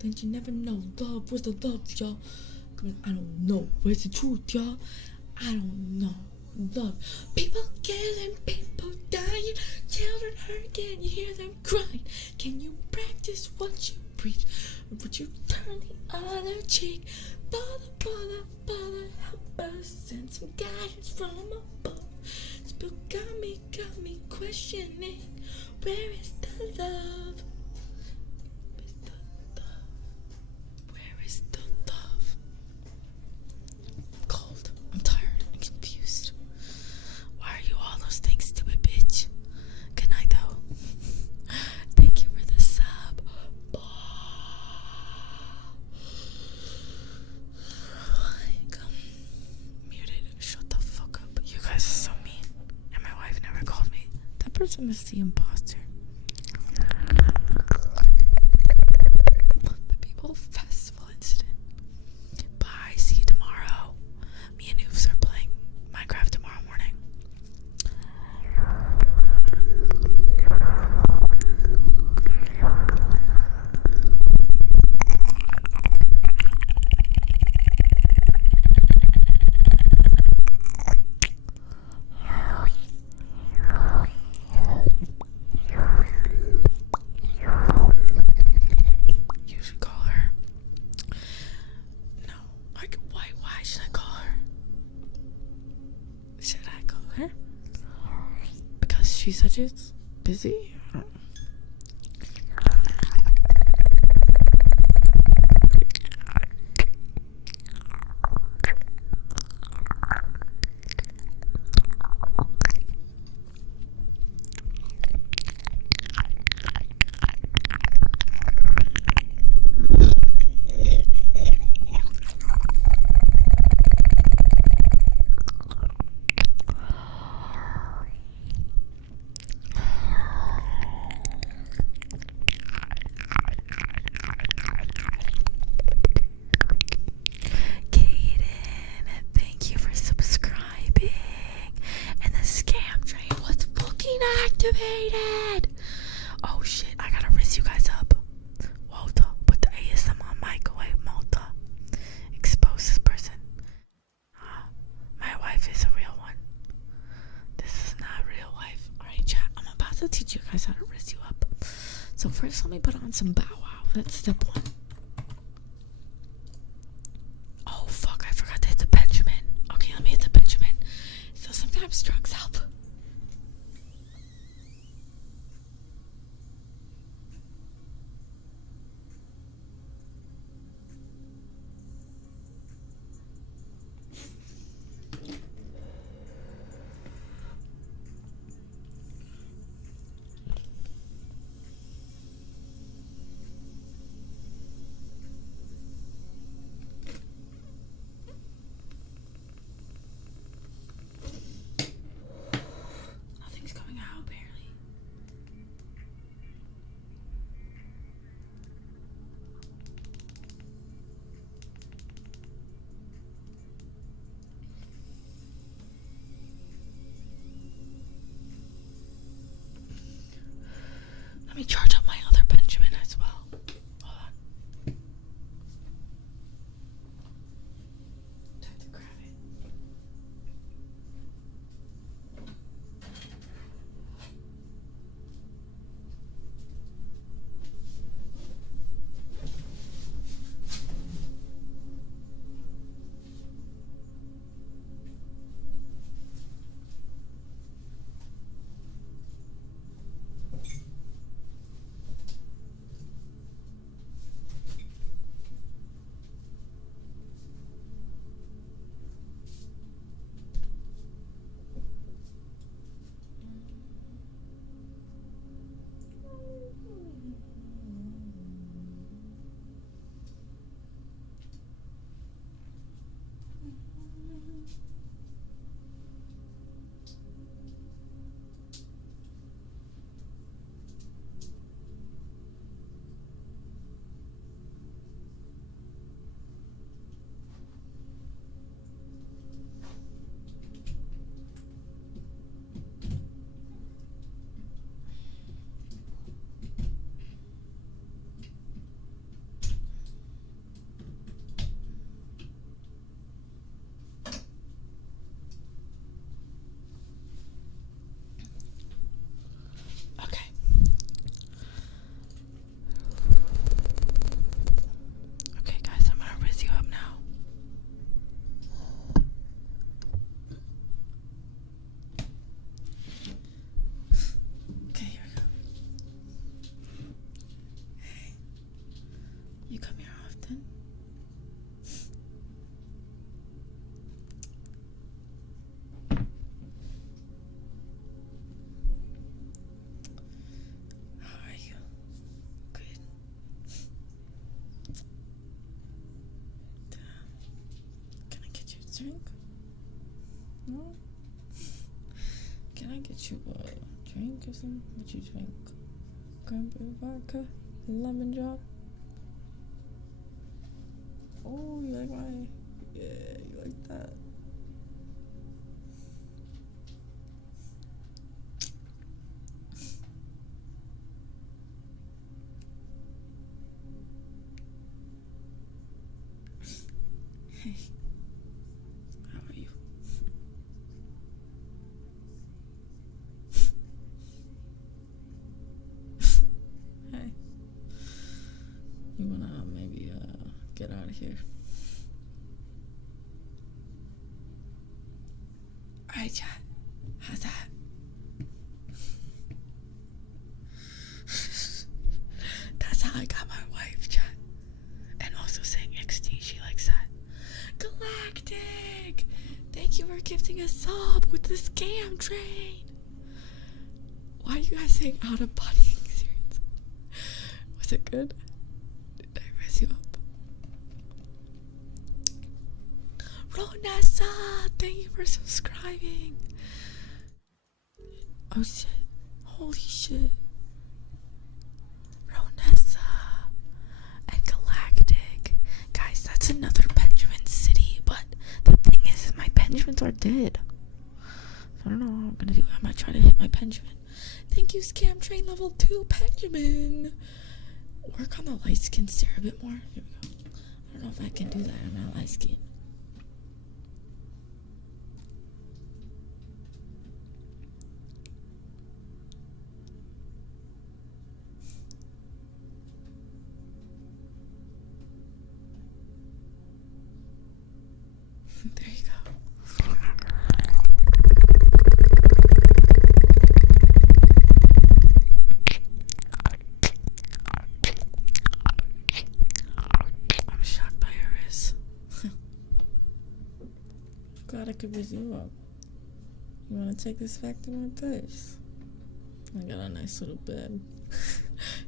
then you never know. Love, where's the love, y'all? Come on, I don't know. Where's the truth, y'all? I don't know. Love. People killing, people dying, children hurt, can you hear them crying? Can you practice what you preach? Or would you turn the other cheek? Father, help us, send some guidance from above. Spill got me questioning, where is the love? Where is the love? I'm cold, I'm tired, I'm confused. Why are you all those things, stupid bitch? Good night, though. Thank you for the sub. Muted. Shut the fuck up. You guys are so mean. And my wife never called me. That person is the imposter. The People Festival incident. Bye. See you tomorrow. Me and Oofs are playing Minecraft tomorrow morning. You should call her. No. Why should I call her? Should I call her? Because she said she's busy? I don't know. Kaden, thank you for subscribing. And the scam train was fucking activated. Oh shit, I gotta rizz you guys up. Walter, put the ASMR mic away, Malta. Expose this person. My wife is a real one. This is not a real wife. Alright, chat, I'm about to teach you guys how to rizz you up. So first let me put on some Bow Wow. That's step one. Oh fuck, I forgot to hit the Benjamin. Okay, let me hit the Benjamin. So sometimes drugs help. drink? No? Can I get you a drink or something? What you drink? Cranberry vodka? Lemon drop? Oh, you like my... Yeah, you like that? Hey, how are you? Hey, you wanna maybe get out of here? Alright, chat. How's that? That's how I got my wife, chat. And also saying XD, she likes that. Galactic! Thank you for gifting a sub with the scam train. Why are you guys saying out of body experience? Was it good? Did I mess you up? Ronessa! Thank you for subscribing. Oh shit. Holy shit. Ronessa and Galactic. Guys, that's another Benjamin City, but the thing is my Benjamins are dead. So I don't know what I'm gonna do. I might try to hit my Benjamin. Thank you, Scam Train Level 2 Benjamin. Work on the light skin stare a bit more. Here we go. I don't know if I can do that. I'm not light skin. There you go. I'm shocked by your wrist. Glad I could visit you up. You want to take this back to my place? I got a nice little bed.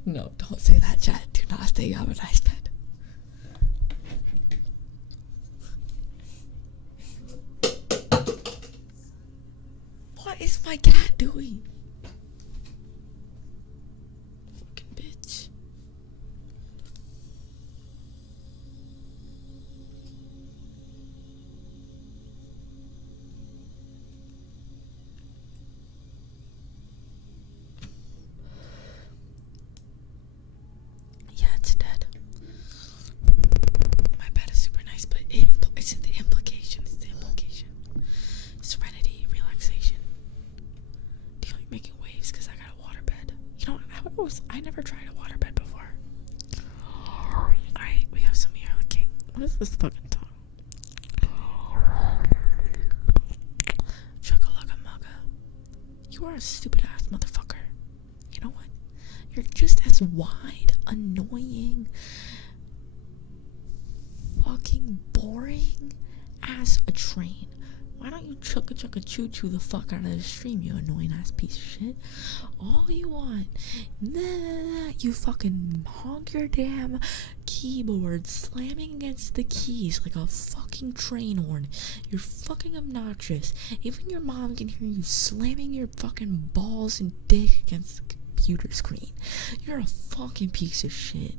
No, don't say that, chat. Do not say you have a nice bed. What is my cat doing? Fucking bitch. Yeah, it's dead. My bed is super nice, but it's the implication. It's the implication. Serenity, relaxation. Do you like making waves? Because I got a waterbed. You know, I never tried a waterbed before. Alright, we have some here looking. What is this fucking tongue? Chugga mugga. You are a stupid ass motherfucker. You know what? You're just as wide, annoying, fucking boring as a train. Why don't you chugga choo choo the fuck out of the stream, you annoying ass piece of shit? All you want, you fucking honk your damn keyboard, slamming against the keys like a fucking train horn. You're fucking obnoxious. Even your mom can hear you slamming your fucking balls and dick against the computer screen. You're a fucking piece of shit.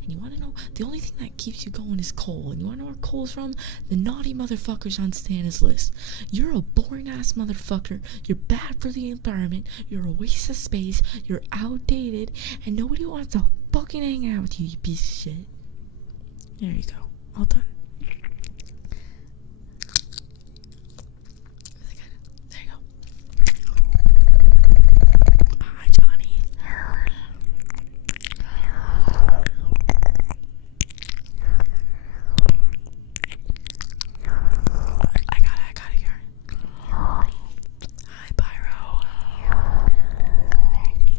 And you wanna know, the only thing that keeps you going is coal. And you wanna know where coal's from? The naughty motherfuckers on Santa's list. You're a boring ass motherfucker. You're bad for the environment. You're a waste of space. You're outdated. And nobody wants to fucking hang out with you, you piece of shit. There you go. All done. There you go. Hi, Johnny. I got it here. Hi, Pyro.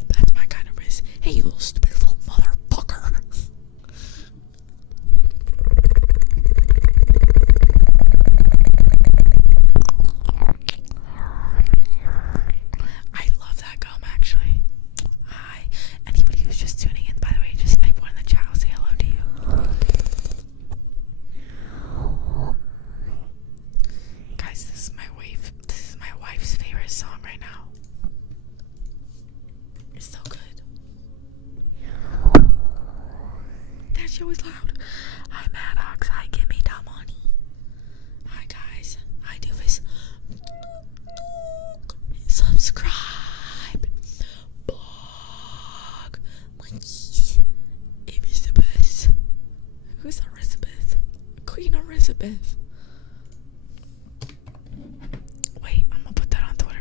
That's my kind of wrist. Hey, you little stupid little motherfucker. show is loud. Hi Maddox, hi give me that money. Hi guys, hi Doofus. Subscribe. Blog. Elizabeth. Who's Elizabeth? Queen Elizabeth. Wait, I'm gonna put that on Twitter.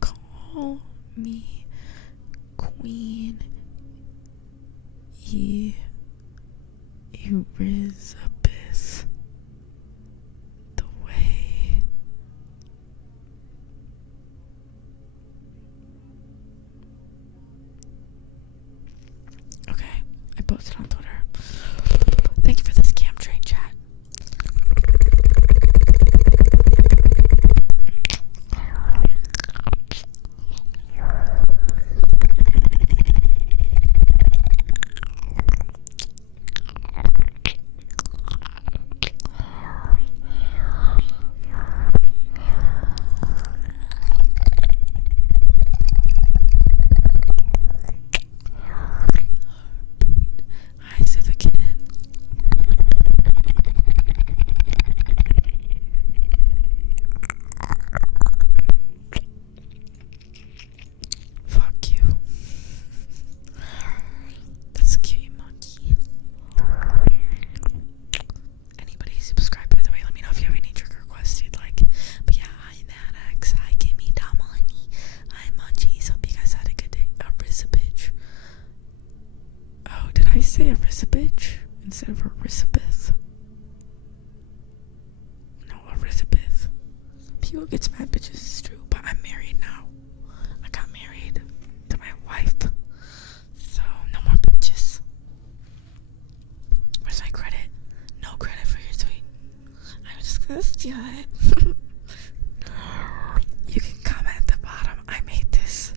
Call me Queen Elizabeth. The way. Okay, I posted on Twitter. Thank you for this cam train chat. Hi, Civican. Fuck you. That's a cute monkey. Anybody subscribe, by the way, let me know if you have any trigger requests you'd like. But yeah, hi Maddox, hi Gimme Da Money, hi Munchies, hope you guys had a good day. Elizabeth. Oh, did I say Elizabeth instead of Elizabeth? No, Elizabeth. People get mad bitches, it's true, but I'm married now. I got married to my wife. So, no more bitches. Where's my credit? No credit for your tweet. I'm just gonna steal it. You can comment at the bottom. I made this.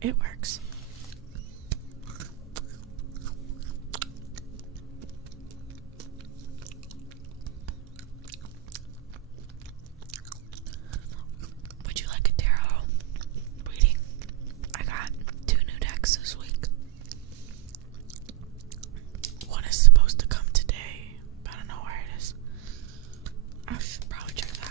It works. Would you like a tarot reading? I got 2 new decks this week. One is supposed to come today, but I don't know where it is. I should probably check that.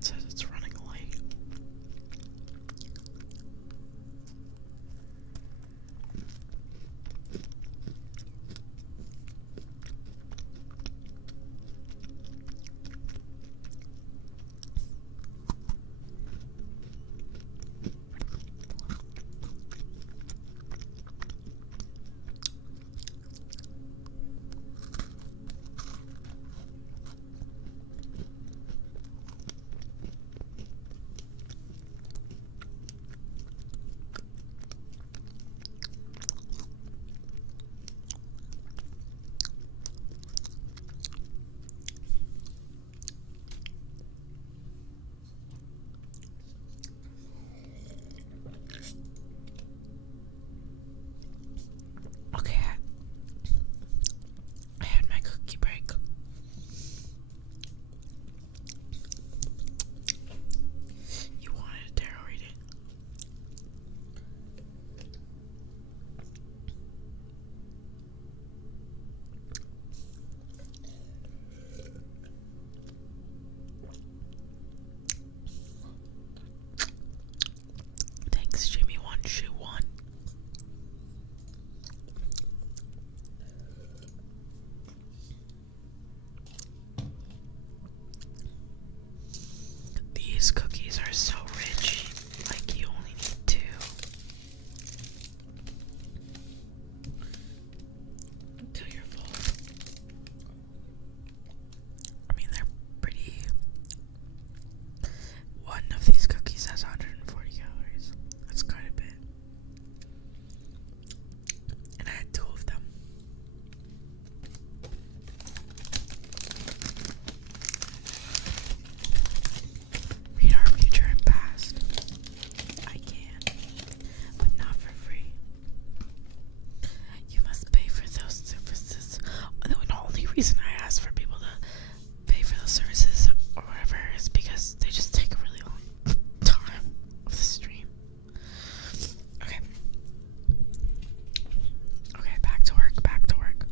It says it's running late. Okay, I had my cookie break. You wanted a tarot reading? Thanks, Jimmy One Shoe One. These cookies are so rich, like you only need 2 until you're full. I mean, they're pretty. One of these cookies has 140 calories. That's quite a bit. And I had 2 of them. Read our future and past. I can, but not for free. You must pay for those services. The only reason I ask for people to pay for those services or whatever is because they just take a really long time of the stream. Okay. Okay, back to work, back to work.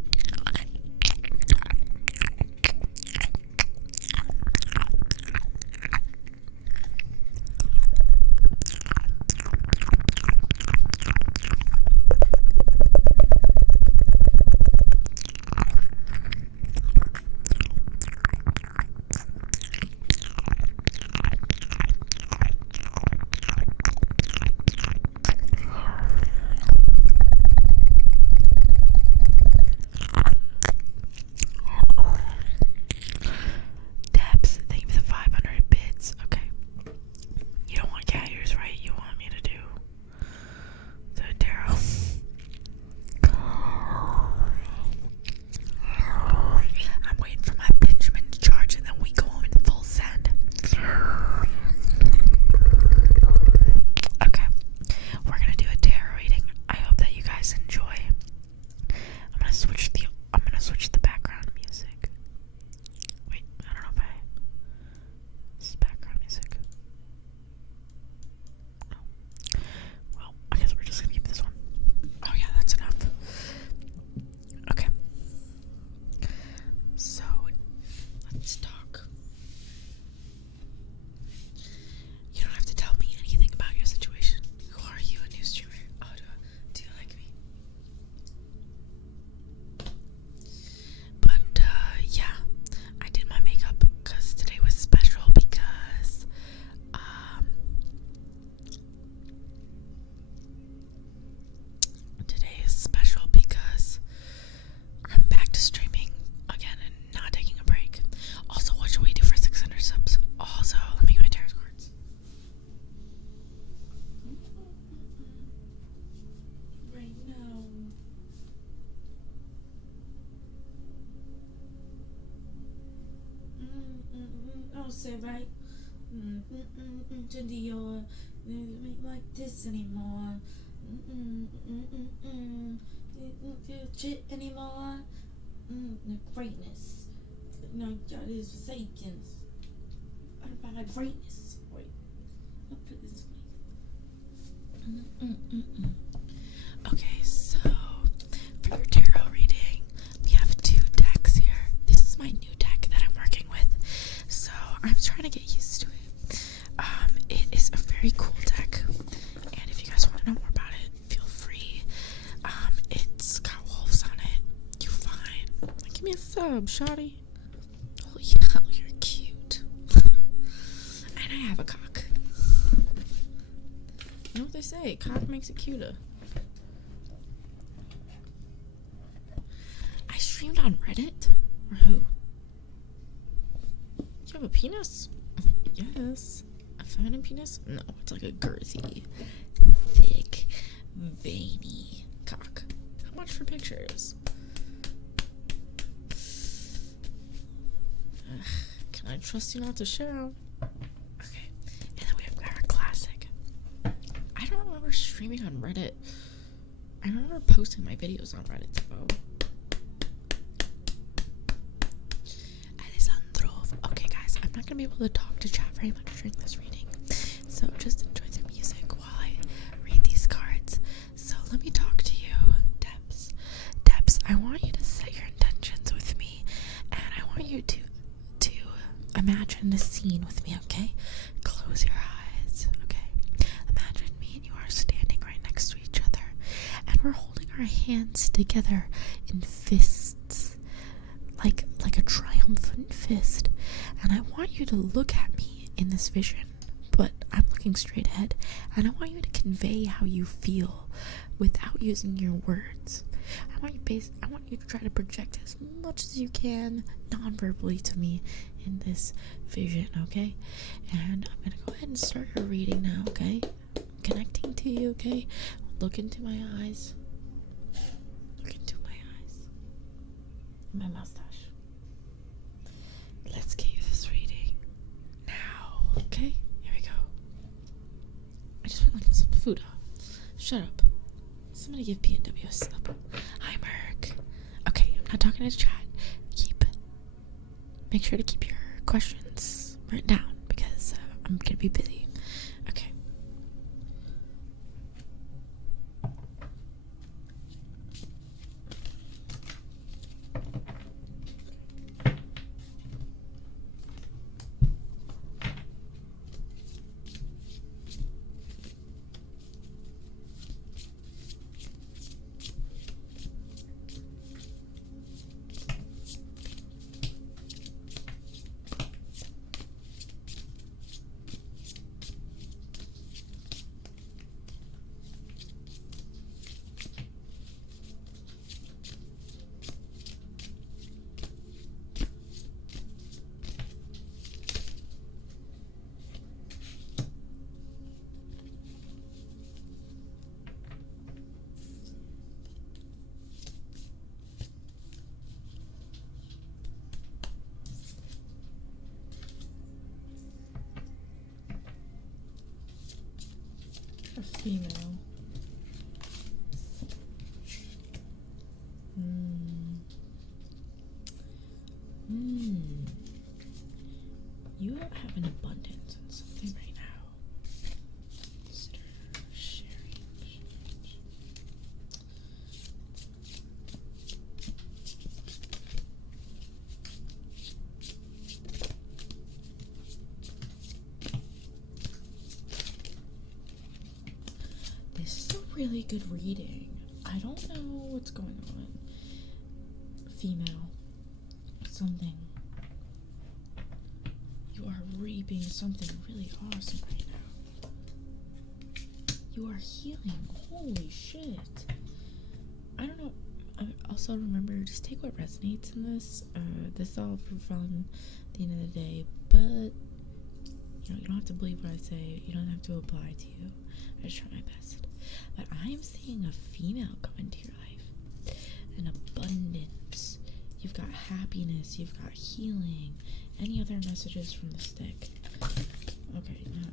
say right. To Dior, make like this anymore. Feel shit anymore. Greatness. No, God is forsaken. What about greatness? Wait, I'll put this way. Okay, so for your tarot reading, we have 2 decks here. This is my new deck that I'm working with, so I'm trying to get used to it. It is a very cool deck, and if you guys want to know more about it, feel free. It's got wolves on it. You fine? Give me a sub, shawty. Holy hell, you're cute. And I have a cock. You know what they say? Cock makes it cuter. I streamed on Reddit? Or who? You have a penis? Yes. A feminine penis? No, it's like a girthy, thick, veiny cock. How much for pictures? Can I trust you not to share them? Okay. And then we have our classic. I don't remember streaming on Reddit. I remember posting my videos on Reddit though. Okay guys, I'm not going to be able to talk to chat very much during this reading, so just enjoy the music while I read these cards. So let me talk to you, Debs. Debs, I want you to set your intentions with me, and I want you to imagine the scene with me, okay? Close your eyes, okay? Imagine me and you are standing right next to each other, and we're holding our hands together in fists. Like a triumphant fist, and I want you to look at me in this vision, but I'm looking straight ahead, and I want you to convey how you feel without using your words. I want you to try to project as much as you can non-verbally to me in this vision, okay? And I'm gonna go ahead and start your reading now, okay? I'm connecting to you, okay? Look into my eyes. Look into my eyes. My mustache. Let's get you this reading now, okay? Here we go. I just went looking some food up. Shut up. Somebody give PNW a sub. Hi, Merc. Okay, I'm not talking to chat. Make sure to keep your questions written down because I'm gonna be busy. Okay. A female. You have an abundance in something right now. Consider sharing. This is a really good reading. I don't know what's going on. Female. Something. You are reaping something really awesome right now. You are healing. Holy shit. I don't know. I also remember, just take what resonates in this. This is all for fun at the end of the day. But, you don't have to believe what I say. You don't have to apply to you. I just try my best. But I am seeing a female come into your life. An abundance. You've got happiness. You've got healing. Any other messages from this deck? Okay, now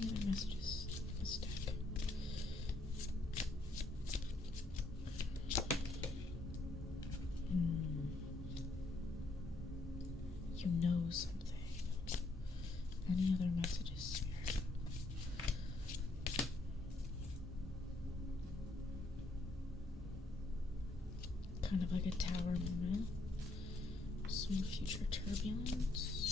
any other messages from this deck? You know something. Any other messages, Spirit? Kind of like a tower moment. Some future turbulence.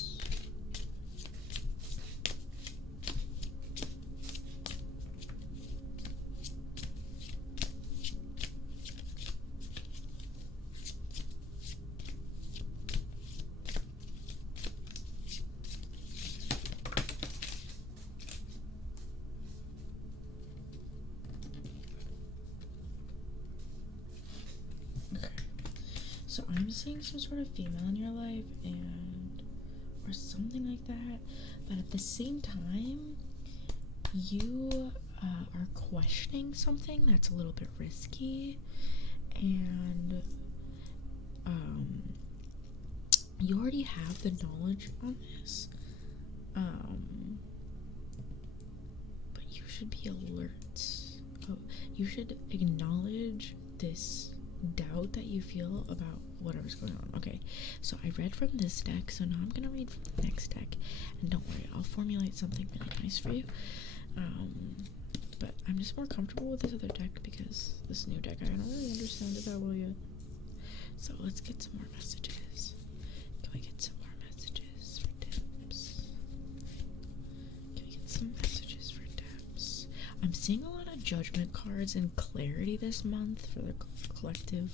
So I'm seeing some sort of female in your life or something like that, but at the same time, you are questioning something that's a little bit risky, and you already have the knowledge on this, but you should be alert. You should acknowledge this doubt that you feel about whatever's going on. Okay, so I read from this deck, so now I'm gonna read from the next deck, and don't worry, I'll formulate something really nice for you. But I'm just more comfortable with this other deck because this new deck, I don't really understand it that well yet. So let's get some more messages. Can we get some more messages for Debs? Can we get some messages for Debs? I'm seeing a lot of judgment cards and clarity this month for the collective,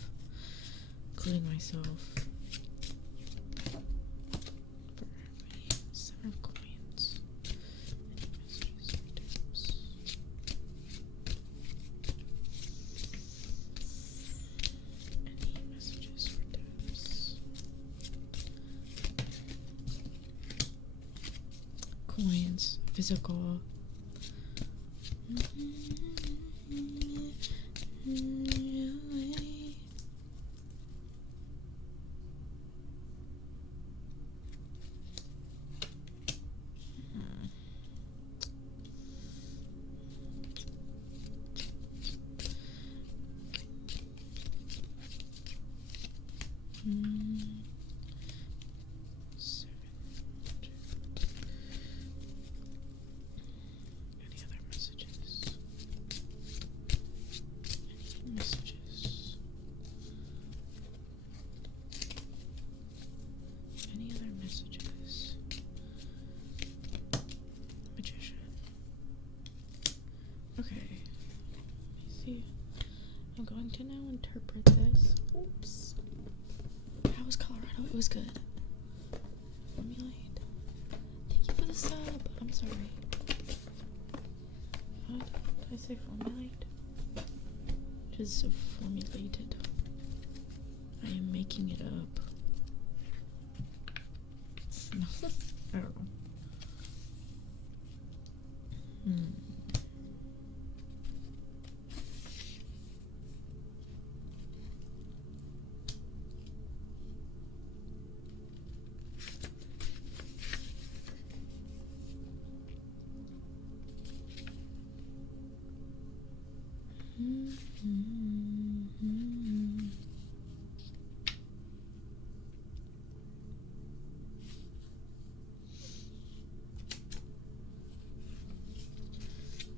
including myself. For everybody. Seven of Coins. Any messages for Debs? Any messages for Debs? Coins. Physical. Any other messages? Any messages? Any other messages? Magician. Okay. Let me see. I'm going to now interpret this. Oops. How was Colorado? It was good. Formulate. Thank you for the sub. I'm sorry. What did I say? Formulate? Just so formulated. I am making it up. I don't know.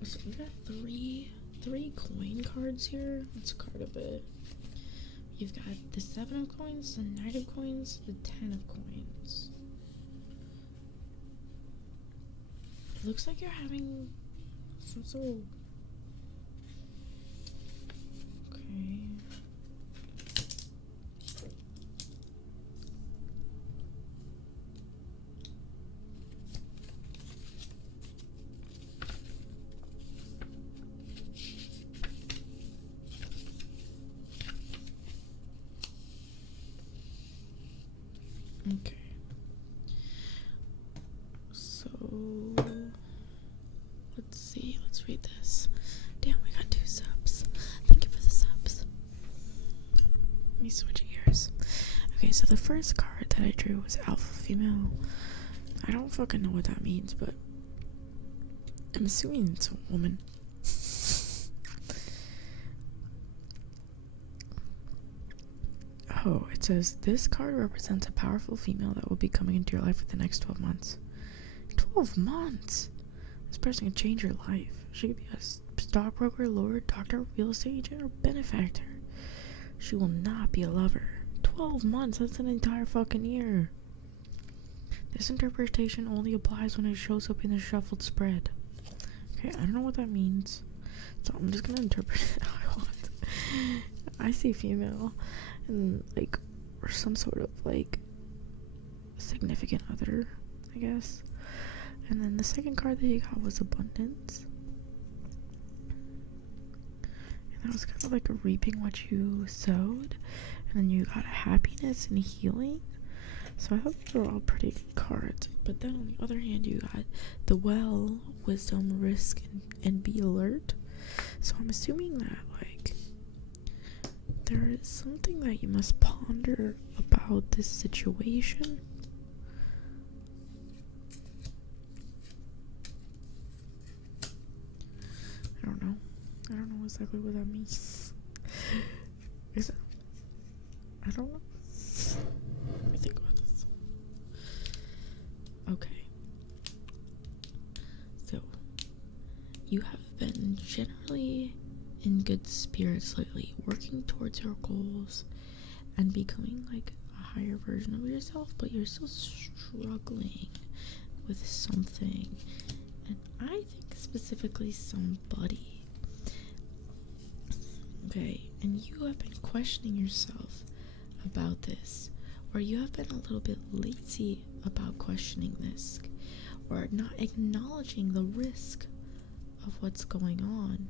So we got three coin cards here. Let's card a bit. You've got the 7 of coins, the 9 of coins, the 10 of coins. It looks like you're having some sort of... Okay. Okay. So let's see. Let's read this. so the first card that I drew was alpha female. I don't fucking know what that means, but I'm assuming it's a woman. Oh, it says this card represents a powerful female that will be coming into your life for the next 12 months. 12 months? This person can change your life. She could be a stockbroker, lawyer, doctor, real estate agent, or benefactor. She will not be a lover. 12 months? That's an entire fucking year. This interpretation only applies when it shows up in the shuffled spread. Okay, I don't know what that means, so I'm just gonna interpret it how I want. I see female, and like, or some sort of like significant other, I guess. And then the second card that you got was abundance, and that was kind of like a reaping what you sowed. And then you got happiness and healing. So I thought those were all pretty good cards. But then on the other hand, you got the well, wisdom, risk, and be alert. So I'm assuming that, like, there is something that you must ponder about this situation. I don't know. I don't know exactly what that means. Is it? I don't know. Let me think about this. Okay. So, you have been generally in good spirits lately, working towards your goals and becoming like a higher version of yourself, but you're still struggling with something. And I think specifically somebody. Okay, and you have been questioning yourself about this, or you have been a little bit lazy about questioning this, or not acknowledging the risk of what's going on.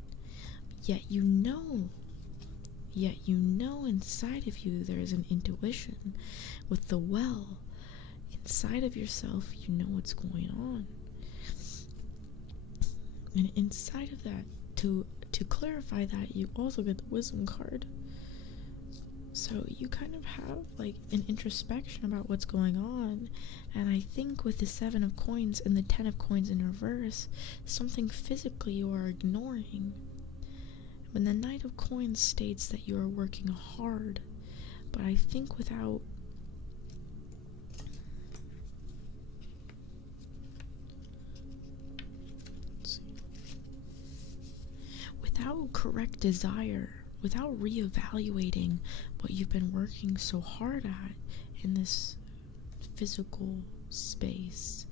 Yet you know inside of you there's an intuition with the well. Inside of yourself, you know what's going on. And inside of that, to clarify that, you also get the wisdom card. So you kind of have like an introspection about what's going on. And I think with the 7 of coins and the 10 of coins in reverse, something physically you are ignoring. When the Knight of Coins states that you are working hard, but I think without correct desire, without reevaluating what you've been working so hard at in this physical space,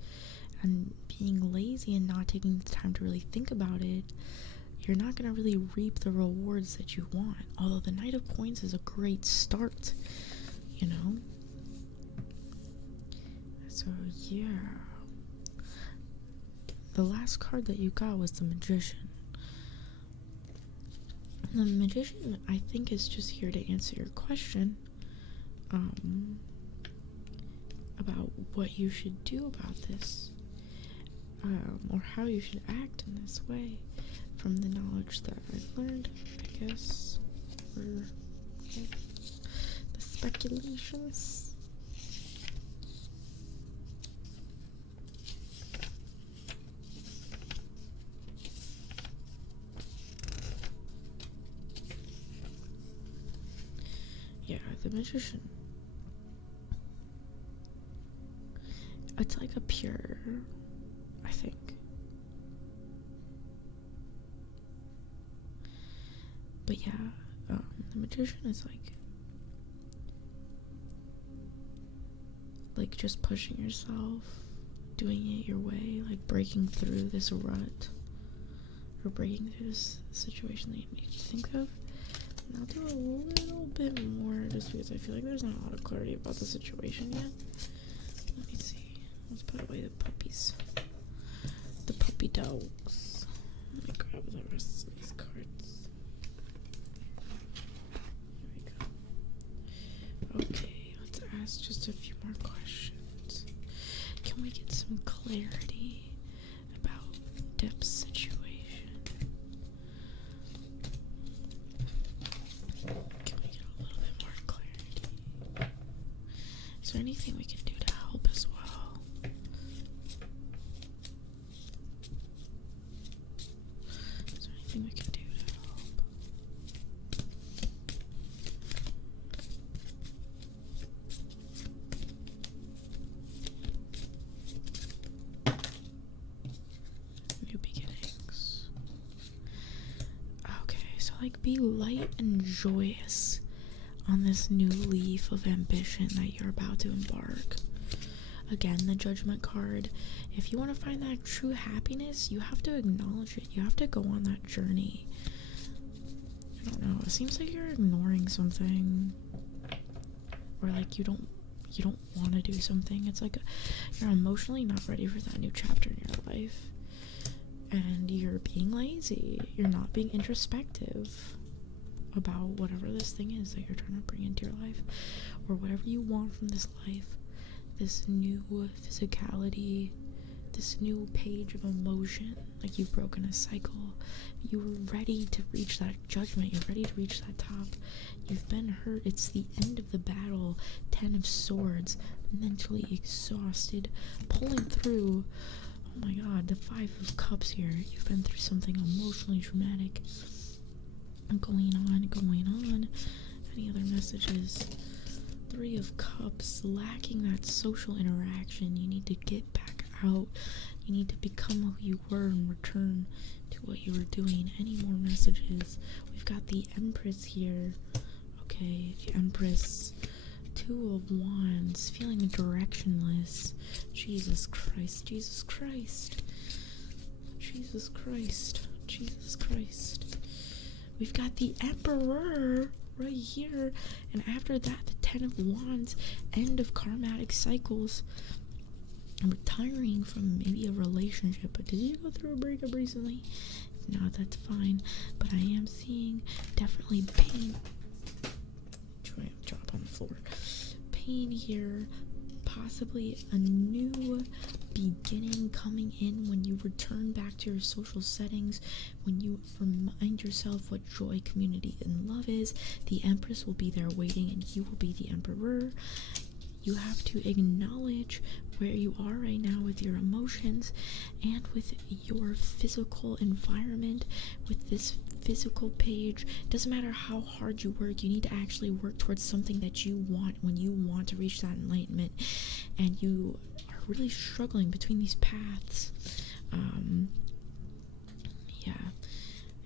and being lazy and not taking the time to really think about it, you're not going to really reap the rewards that you want. Although the Knight of Coins is a great start, you know? So, yeah. The last card that you got was the Magician. The Magician, I think, is just here to answer your question about what you should do about this, or how you should act in this way from the knowledge that I've learned, I guess, or the speculations. Yeah, the Magician. It's like a pure, I think. But yeah, the Magician is like just pushing yourself, doing it your way, like breaking through this rut, or breaking through this situation that you need to think of. And I'll do a little bit more just because I feel like there's not a lot of clarity about the situation yet. Let me see. Let's put away the puppies. The puppy dogs. Let me grab the rest of these cards. Here we go. Okay, let's ask just a few more questions. Can we get some clarity about Dep's situation? Can we get a little bit more clarity? anything we can do to help as well? Is there anything we can do to help? New beginnings. Okay, so like be light and joyous on this new leaf of ambition that you're about to embark. Again, the Judgment card. If you want to find that true happiness, you have to acknowledge it. You have to go on that journey. I don't know. It seems like you're ignoring something, or like you don't want to do something. It's like you're emotionally not ready for that new chapter in your life, and you're being lazy. You're not being introspective about whatever this thing is that you're trying to bring into your life, or whatever you want from this life, this new physicality, this new page of emotion. Like you've broken a cycle. You were ready to reach that judgment. You're ready to reach that top. You've been hurt. It's the end of the battle. 10 of Swords, mentally exhausted, pulling through. Oh my god, the 5 of Cups here. You've been through something emotionally traumatic. Going on. Any other messages? 3 of Cups, lacking that social interaction. You need to get back out. You need to become who you were and return to what you were doing. Any more messages? We've got the Empress here. Okay, the Empress. 2 of Wands, feeling directionless. Jesus Christ, Jesus Christ. Jesus Christ, Jesus Christ. We've got the Emperor right here, and after that, the 10 of Wands, end of karmatic cycles. I'm retiring from maybe a relationship, but did you go through a breakup recently? If not, that's fine, but I am seeing definitely pain. Drop on the floor. Pain here, possibly a new beginning coming in when you return back to your social settings, when you remind yourself what joy, community, and love is. The Empress will be there waiting, and you will be the Emperor. You have to acknowledge where you are right now with your emotions and with your physical environment, with this physical page. It doesn't matter how hard you work, you need to actually work towards something that you want when you want to reach that enlightenment, and you are really struggling between these paths. And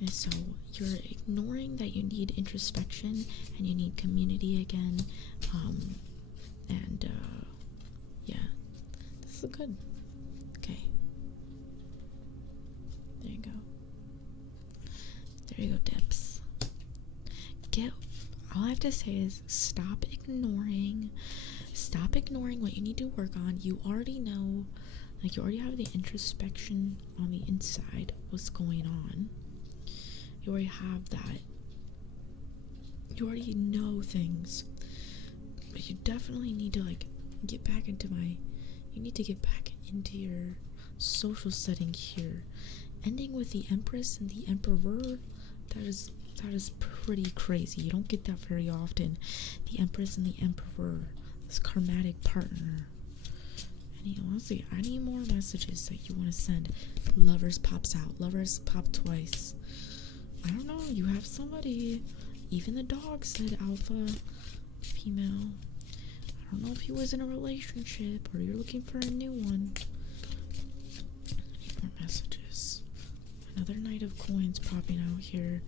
so you're ignoring that you need introspection and you need community again. This is good. Okay. There you go. There you go, Dips. All I have to say is stop ignoring what you need to work on. You already know, like you already have the introspection on the inside, what's going on. You already have that. You already know things. But you definitely need to get back into your social setting here. Ending with the Empress and the Emperor, that is pretty crazy. You don't get that very often. The Empress and the Emperor, this karmatic partner. Any more messages that you want to send? Lovers pops out. Lovers pop twice. I don't know. You have somebody. Even the dog said alpha, female. I don't know if he was in a relationship or you're looking for a new one. Any more messages? Another Knight of Coins popping out here.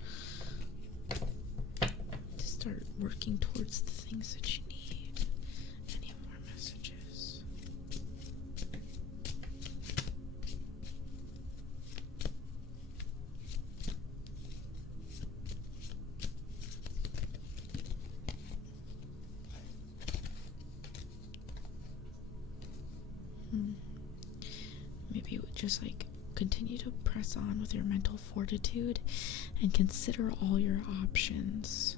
To start working towards the things that you need. Any more messages? Maybe just continue to press on with your mental fortitude and consider all your options.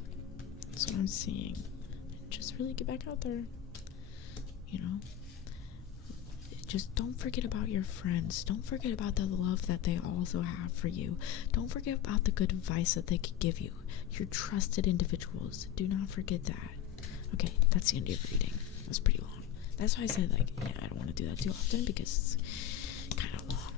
That's what I'm seeing. Just really get back out there. Just don't forget about your friends. Don't forget about the love that they also have for you. Don't forget about the good advice that they could give you. Your trusted individuals. Do not forget that. Okay, that's the end of your reading. It was pretty long. That's why I said, like, yeah, I don't want to do that too often because it's kind of long.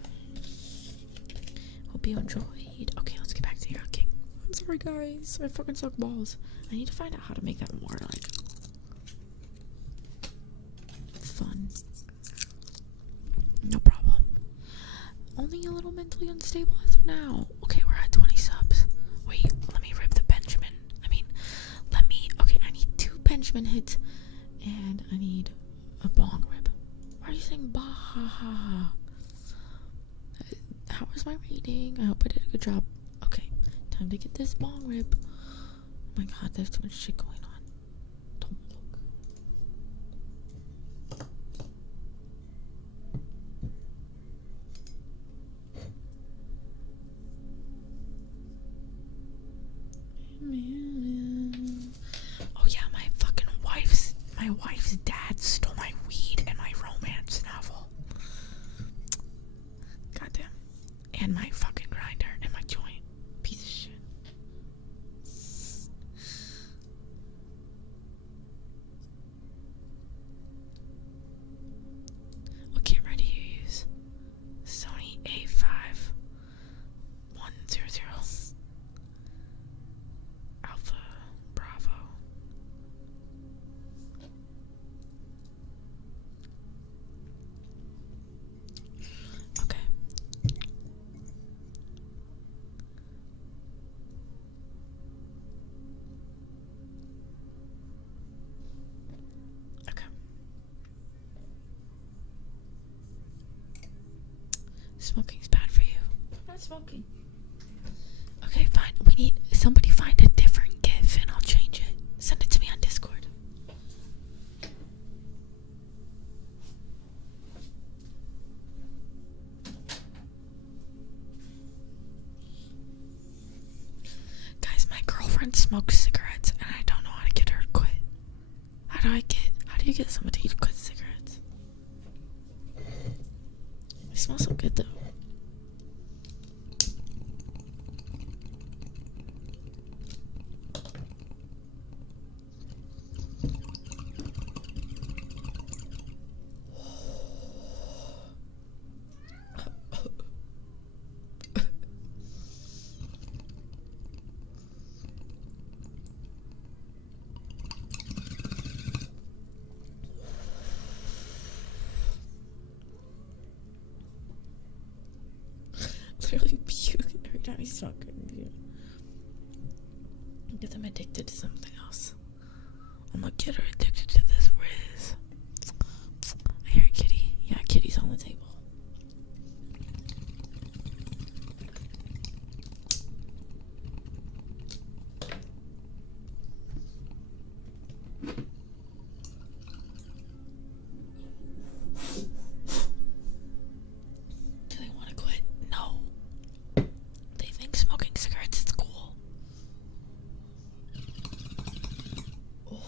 Hope you enjoyed. Okay, let's get back to your cooking. I'm sorry, guys. I fucking suck balls. I need to find out how to make that more, like, fun. No problem. Only a little mentally unstable as of now. Okay, we're at 20 subs. Wait, let me rip the Benjamin. Okay, I need 2 Benjamin hits, and I need a bong rip. Why are you saying bah ha ha ha? How was my reading? I hope I did a good job. Okay, time to get this bong rip. Oh my god, there's too much shit going on. Don't look. Oh yeah, my wife's dad stole my weed and my romance novel. Goddamn. And my fucking grinder and my joint. Piece of shit. What camera do you use? Sony A5 100 Alpha Bravo. Okay. Okay. Smoking's bad for you. I'm not smoking. Okay, fine. Somebody find a different GIF and I'll change it. Send it to me on Discord. Guys, my girlfriend smokes cigarettes and I don't know how to get her to quit. How do you get someone to quit cigarettes? They smell so good though. Literally puke every time he's talking to you. Because I'm addicted to something else. I'm gonna get her addicted to this Riz. I hear a kitty. Yeah, kitty's on the table. Do they want to quit? No. They think smoking cigarettes is cool. Oh.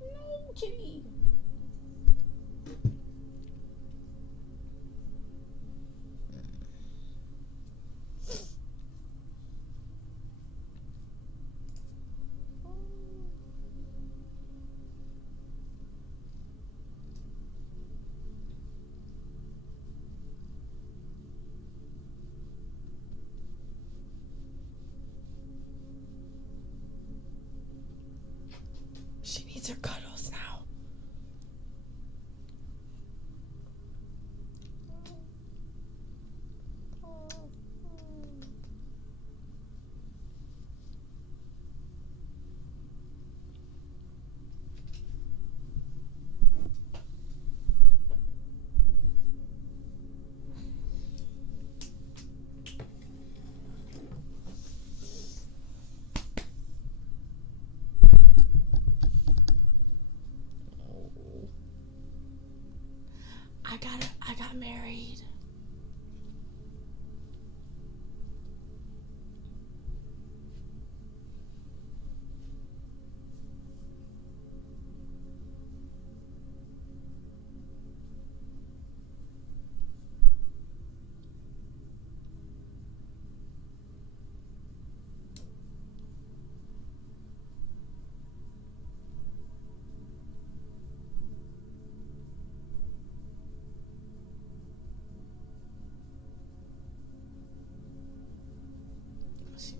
No, kitty. She needs her cuddles now. I got married.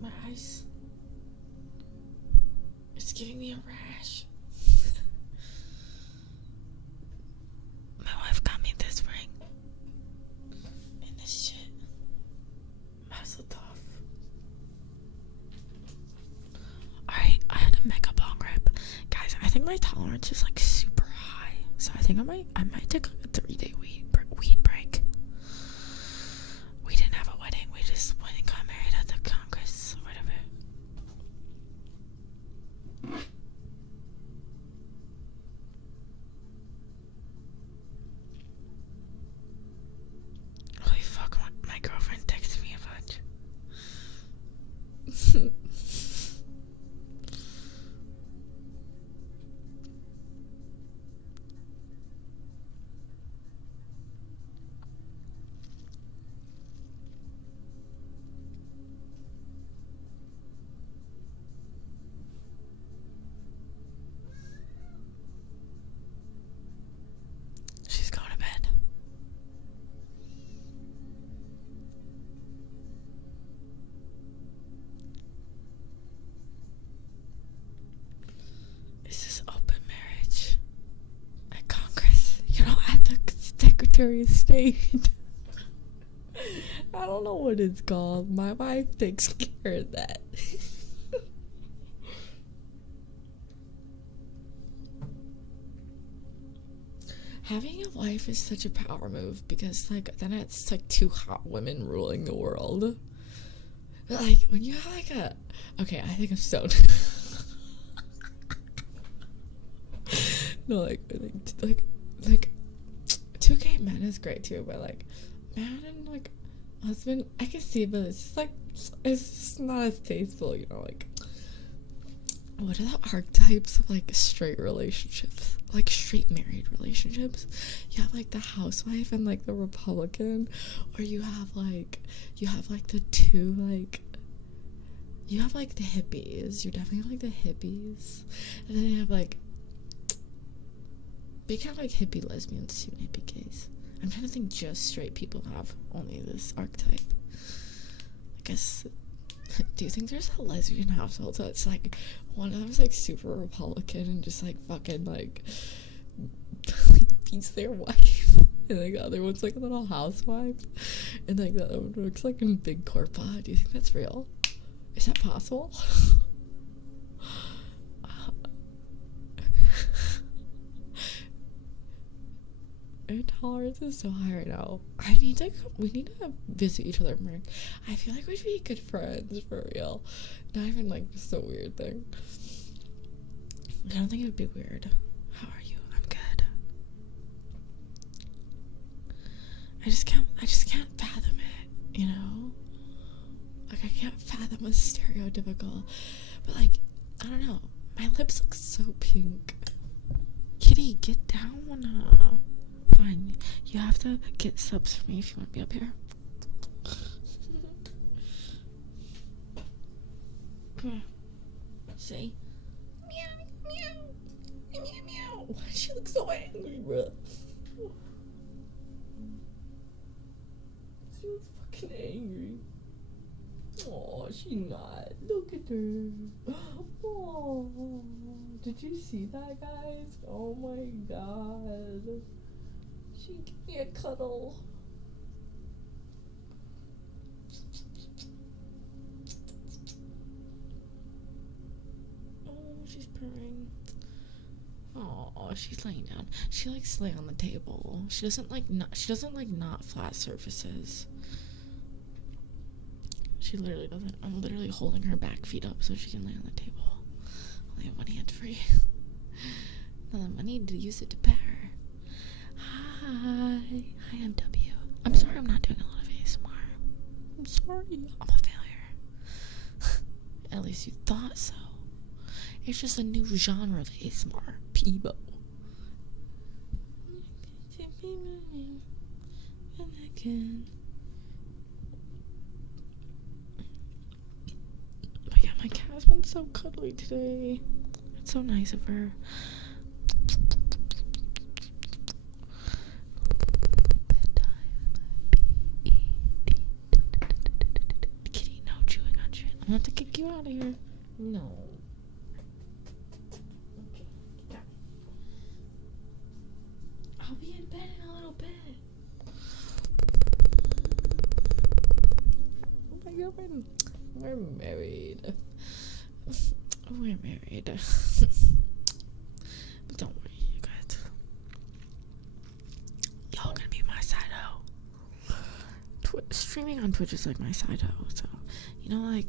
My eyes. It's giving me a rash. My wife got me this ring. And this shit. Mazel tov. Alright, I had a makeup on grip. Guys, I think my tolerance is like super high. So I think I might take like a 3-day weed break. We didn't have a wedding. We just went and got married at the Congress or whatever. Holy fuck, my girlfriend texted me a bunch. She's going to bed. Is this open marriage at Congress? You know, at the Secretary of State. I don't know what it's called. My wife takes care of that. Having a wife is such a power move because, like, then it's like 2 hot women ruling the world. But, like, when you have like a. Okay, I think I'm stoned. No, like 2K men is great too, but like, man and like husband, I can see, but it's just like, it's just not as tasteful, you know, like. What are the archetypes of like straight relationships? Like straight married relationships? You have like the housewife and like the Republican, or you have like the two like you have like the hippies. You definitely have like the hippies. And then you have like big kind of like hippie lesbians too, and hippie gays. I'm trying to think just straight people have only this archetype. I guess. Do you think there's a lesbian household that's like one of them's like super Republican and just like fucking like beats their wife, and like the other one's like a little housewife, and like the other one works like in big corpa? Do you think that's real? Is that possible? Our tolerance is so high right now. We need to visit each other more. I feel like we'd be good friends for real. Not even like just a weird thing. I don't think it would be weird. How are you? I'm good. I just can't fathom it, you know? Like I can't fathom a stereotypical, but like, I don't know. My lips look so pink. Kitty, get down. Fine, you have to get subs for me if you want to be up here. Come on. Say meow, meow, meow, meow. She looks so angry, bro. She looks fucking angry. Oh, she's not. Look at her. Oh, did you see that, guys? Oh my god. She gave me a cuddle. Oh, she's purring. Oh, she's laying down. She likes to lay on the table. She doesn't like not flat surfaces. She literally doesn't. I'm literally holding her back feet up so she can lay on the table. Only have one hand free. Another money to use it to pet her. Hi, MW. I'm sorry I'm not doing a lot of ASMR. I'm sorry. I'm a failure. At least you thought so. It's just a new genre of ASMR. Peebo. But yeah, my cat's been so cuddly today. It's so nice of her. Kitty, no chewing on shit. I have to kick you out of here. No. Okay, get down. I'll be in bed in a little bit. Oh my God, we're married. We're married. But don't worry, you guys. Y'all gonna be my side hoe. Streaming on Twitch is like my side hoe. So, like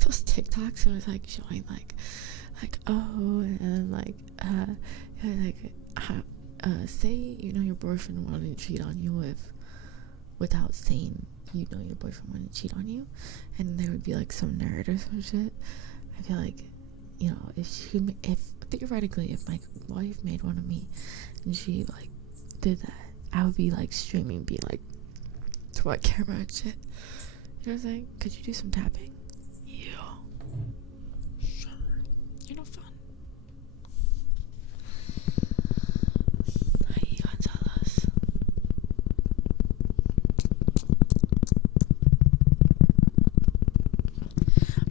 those TikToks where it's like showing like oh, and say your boyfriend wanted to cheat on you without saying your boyfriend wanted to cheat on you, and there would be like some nerd or some shit. I feel like if theoretically if my wife made one of me and she like did that, I would be like streaming, be like to my camera and shit. You know what I'm saying? Could you do some tapping? Yeah. Sure. You're no fun. Hi, Gonzalez.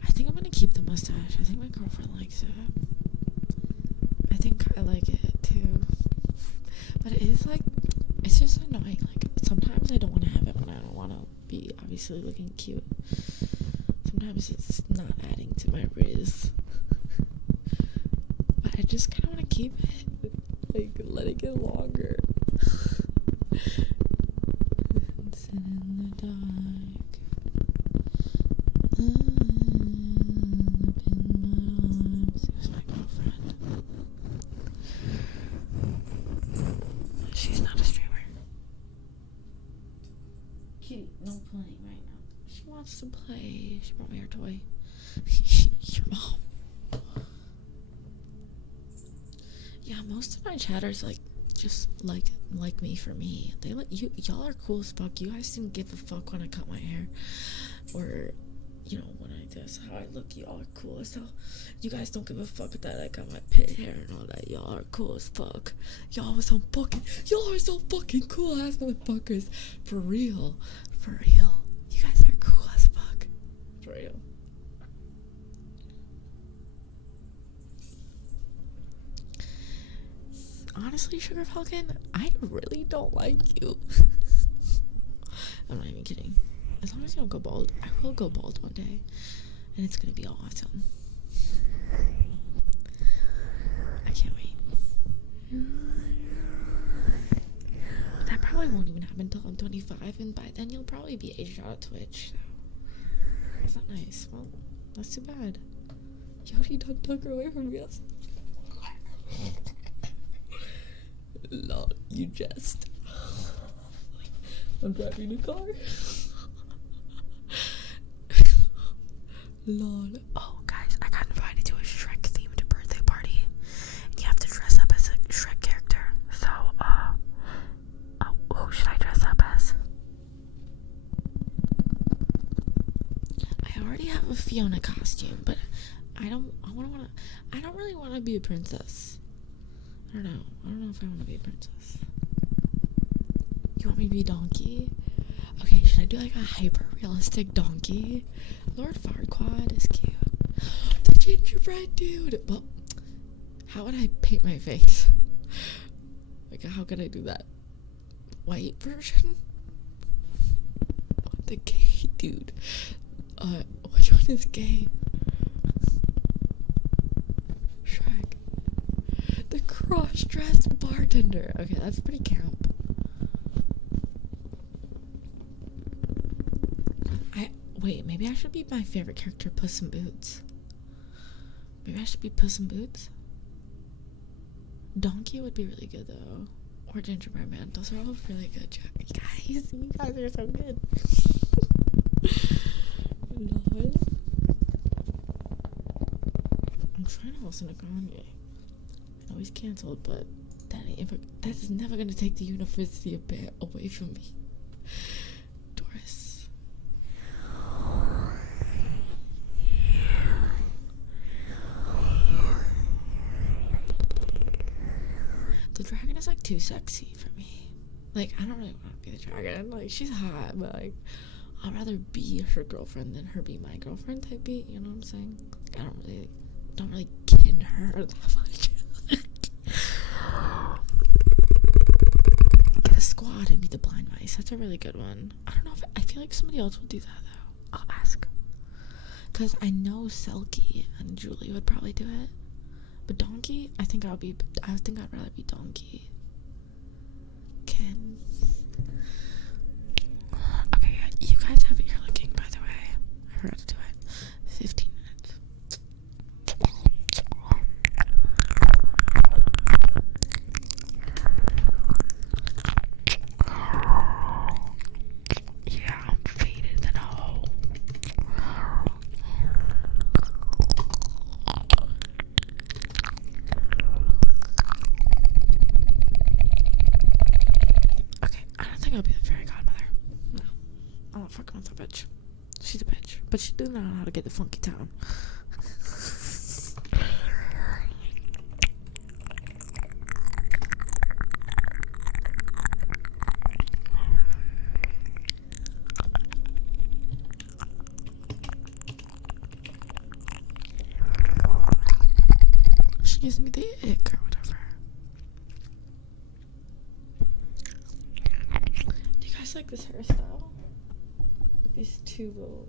I think I'm gonna keep the mustache. I think my girlfriend likes it. I think I like it too. But it is like, it's just annoying. Like, sometimes I don't want to have it when I don't want to be obviously looking cute. Sometimes it's not adding to my riz. But I just kind of want to keep it. Like, let it get longer. Sit in the dark. Up in my arms. Here's my girlfriend. She's not a streamer. Kitty, no playing right now. She wants to play. She brought me her toy. Your mom. Yeah, most of my chatters just like me for me. They let y'all are cool as fuck. You guys didn't give a fuck when I cut my hair, or when I just how I look. Y'all are cool as hell. You guys don't give a fuck that I got my pit hair and all that. Y'all are cool as fuck. Y'all are so fucking cool ass motherfuckers. For real. You guys are cool as fuck. For real. Honestly, Sugar Falcon, I really don't like you. I'm not even kidding. As long as you don't go bald, I will go bald one day. And it's gonna be awesome. I can't wait. That probably won't even happen until I'm 25, and by then you'll probably be aged out of Twitch. So. That's not nice. Well, that's too bad. Yodi done took her away from me. Lol, you jest. I'm driving a car. Lol. Oh, guys, I got invited to a Shrek-themed birthday party. You have to dress up as a Shrek character. So, who should I dress up as? I already have a Fiona costume, but I don't really want to be a princess. I don't know if I want to be a princess. You want me to be Donkey? Okay, should I do like a hyper-realistic Donkey? Lord Farquaad is cute. The gingerbread dude! Well, how would I paint my face? Like, how could I do that? White version? The gay dude. Which one is gay? Shrek. The cross-dressed bartender. Okay, that's pretty camp. Wait, maybe I should be my favorite character, Puss in Boots. Maybe I should be Puss in Boots. Donkey would be really good, though. Or Gingerbread Man. Those are all really good. You guys are so good. Lol. I'm trying to listen to Kanye. I know he's canceled, but that is never going to take the university a bit away from me. Doris. The dragon is like too sexy for me. Like, I don't really want to be the dragon. Like, she's hot, but like, I'd rather be her girlfriend than her be my girlfriend type beat, you know what I'm saying? I don't really kin her that much. Get a squad and be the blind mice. That's a really good one. I don't know if I feel like somebody else will do that though. I'll ask. Cause I know Selkie and Julie would probably do it. But Donkey, I think I'd rather be Donkey. Ken. Okay, yeah, you guys have ear licking, by the way. I forgot to do it. 15 minutes. Yeah, I'm faded than a hoe. Okay, I don't think I'll be the fairy godmother. No. I'm not fucking with a bitch. She's a bitch. But she does not know how to get the funky town. She gives me the ick or whatever. Do you guys like this hairstyle? With these two little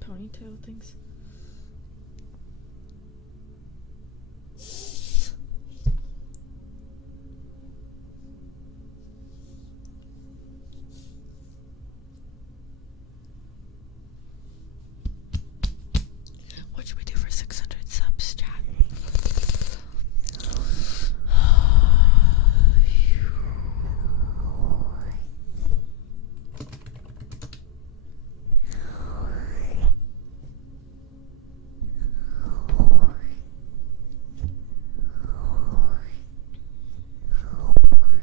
ponytail things. What should we do for 600 subs, chat?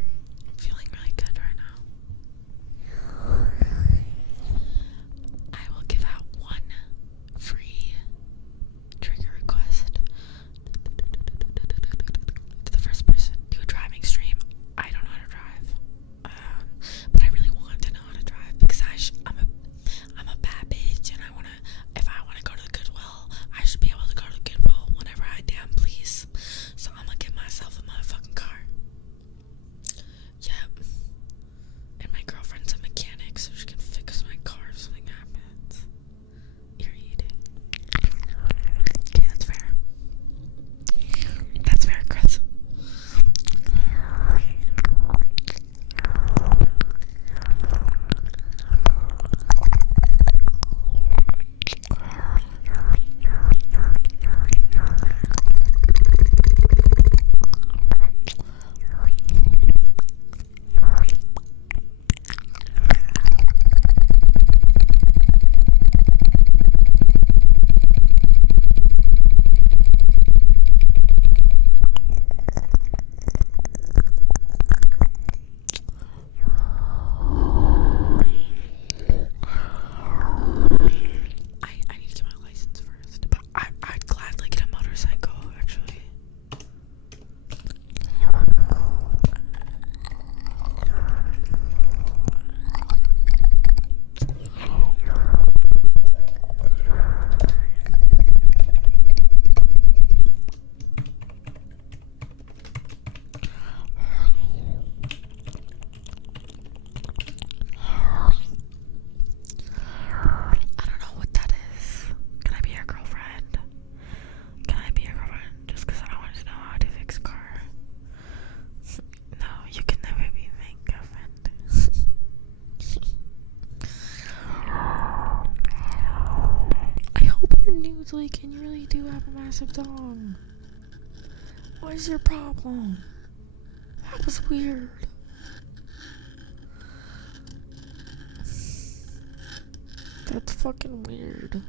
I'm feeling really good right now. I will give out one free trigger request to the first person. Do a driving stream. I don't know how to drive, but I really want to know how to drive because I'm a bad bitch, and if I wanna go to the Goodwill, I should be able to go to the Goodwill whenever I damn please. So I'm gonna get myself a motherfucking car. Yep. And my girlfriend's a mechanic, so she can fix my car if something happens. You're eating. Okay, that's fair. That's fair, Chris. I need to get my license first, but I'd gladly get a motorcycle, actually. I don't know what that is. Can I be your girlfriend? Can I be your girlfriend? Just because I want to know how to fix a car. No, you can never be my girlfriend. I hope you're nudes, like, and you really do have a massive dong. What is your problem? That was weird. That's fucking weird.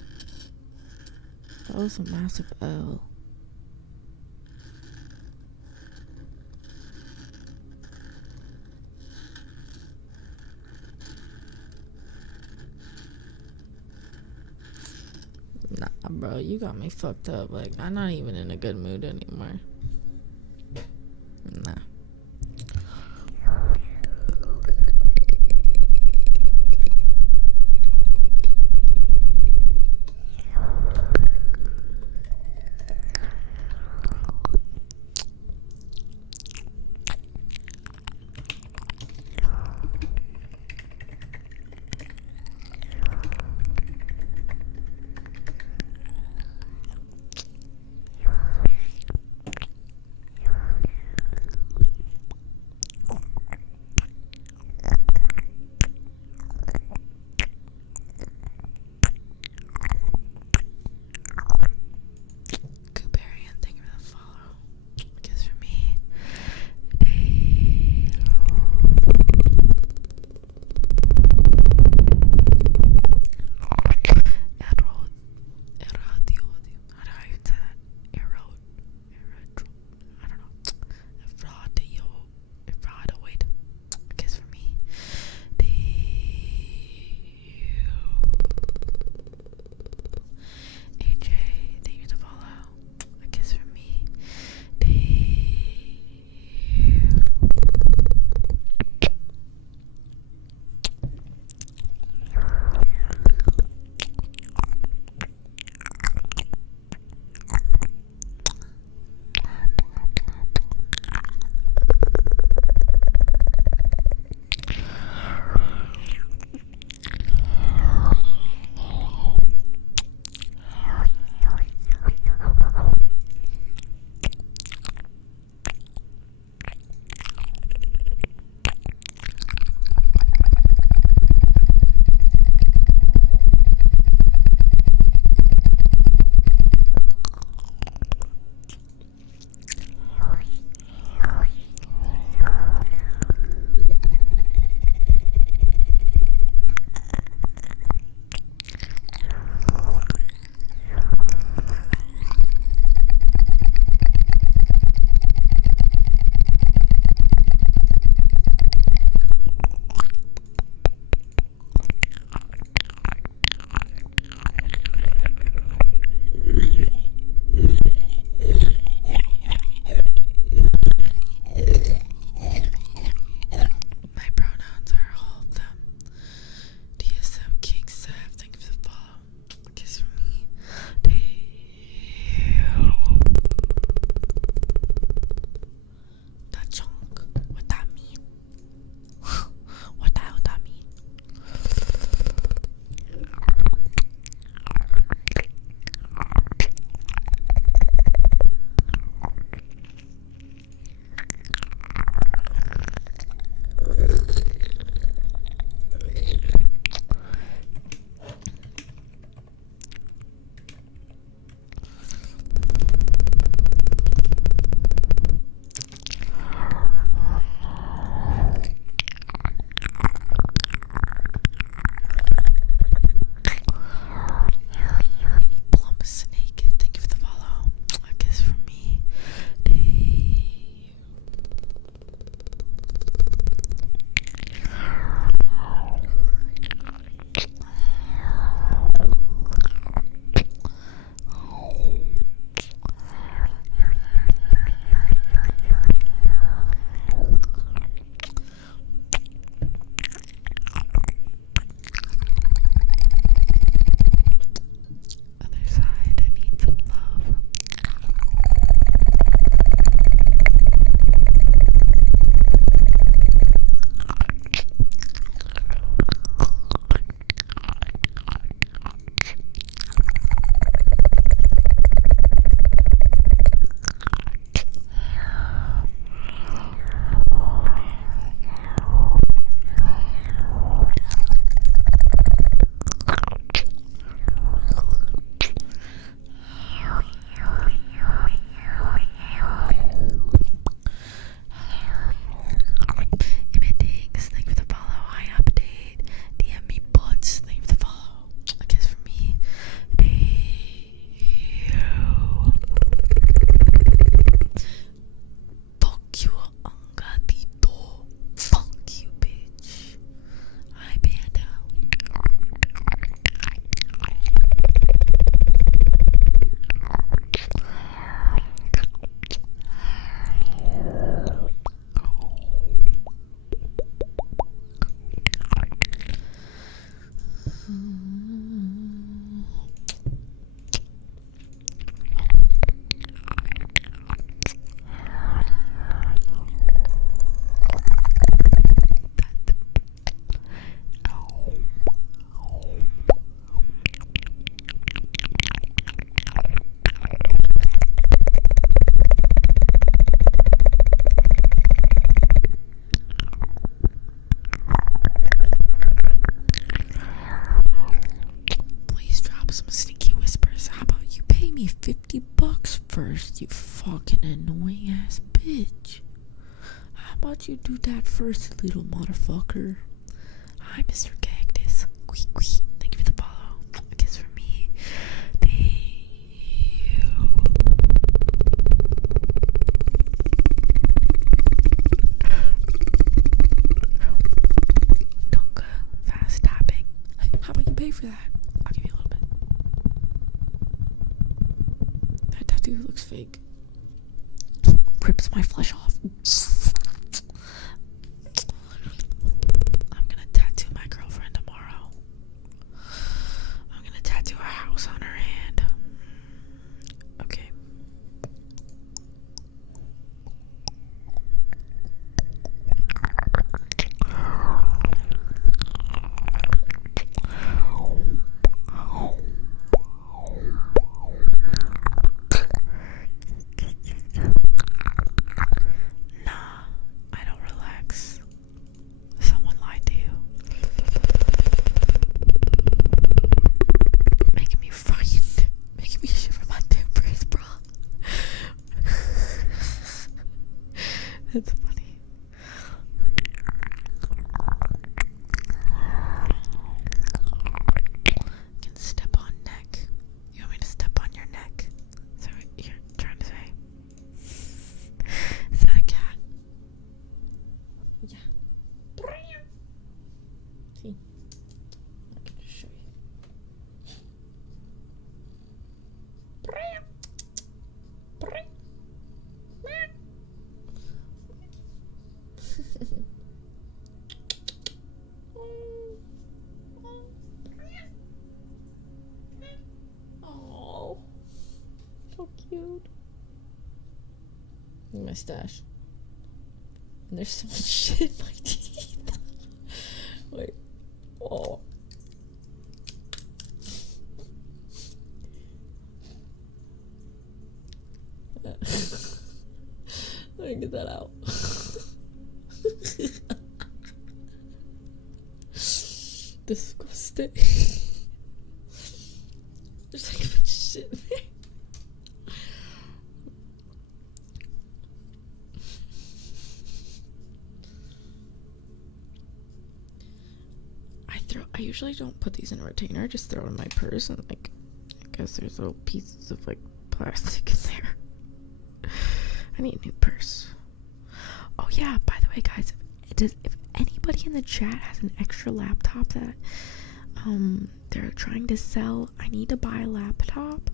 That was a massive L. Nah, bro, you got me fucked up. Like, I'm not even in a good mood anymore. Nah. You fucking annoying ass bitch. How about you do that first, little motherfucker? Hi, Mr. Cactus. Quee. Thank you for the follow. A kiss from me. Dunka. Fast tapping. Hey, how about you pay for that? I'll give you a little bit. That tattoo looks fake. Rips my flesh off. I'm gonna tattoo my girlfriend tomorrow. I'm gonna tattoo a house on her hand. Okay. Nah, I don't relax. Someone lied to you. Making me frightened. Making me shiver my timbers, bro. That's funny. Can step on neck. You want me to step on your neck? Is that what you're trying to say? Is that a cat? Yeah. See? I can just show you. Oh, so cute. My stash. And there's so much shit in my teeth. Wait. Oh. Let me get that out. Disgusting. There's like a bunch of shit in there. I usually don't put these in a retainer, just throw it in my purse, and like, I guess there's little pieces of like plastic in there. I need a new purse. Oh yeah, by the way guys, if anybody in the chat has an extra laptop that they're trying to sell, I need to buy a laptop.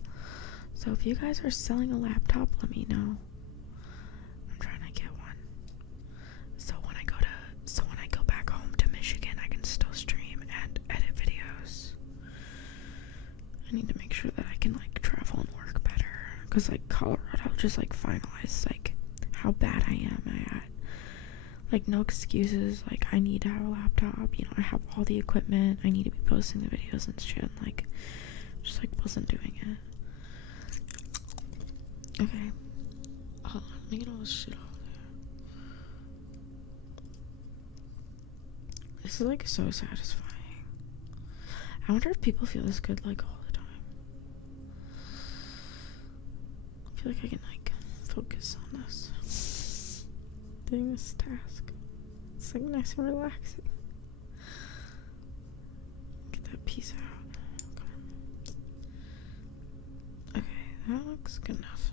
So if you guys are selling a laptop, let me know. I'm trying to get one. So when I go back home to Michigan, I can still stream and edit videos. I need to make sure that I can like travel and work better, because like Colorado just like finalized like how bad I am at. Like, no excuses. Like, I need to have a laptop. You know, I have all the equipment. I need to be posting the videos and shit. Like, just like wasn't doing it. Okay. Hold on. Let me get all this shit off there. This is like so satisfying. I wonder if people feel this good like all the time. I feel like I can like focus on this. Doing this task. It's like nice and relaxing. Get that piece out. Okay, that looks good enough.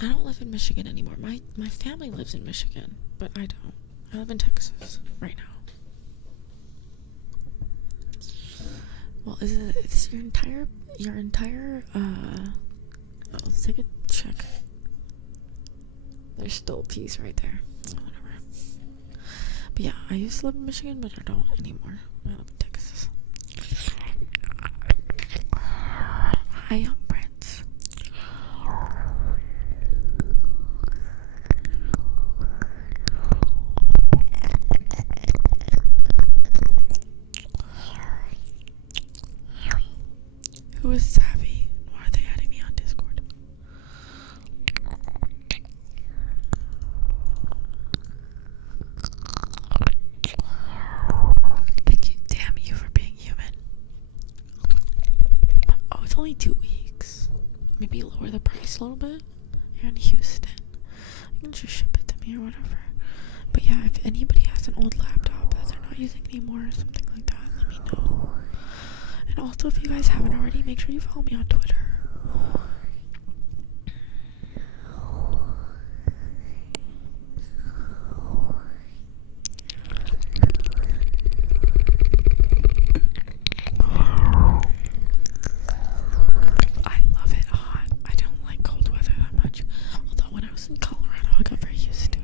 I don't live in Michigan anymore. My family lives in Michigan, but I don't. I live in Texas right now. Well, is it your entire let's take a check. There's still a piece right there. Whatever. But yeah, I used to live in Michigan, but I don't anymore. I live in Texas. Hi, young prince. Who is Savvy? Why are they adding me on Discord? Damn you for being human. Oh, it's only 2 weeks. maybe lower the price a little bit. You're in Houston. You can just ship it to me or whatever. But yeah, if anybody has an old laptop that they're not using anymore or something like that, let me know. And also, if you guys haven't already, make sure you follow me on Twitter. I love it hot. I don't like cold weather that much. Although when I was in Colorado, I got very used to it.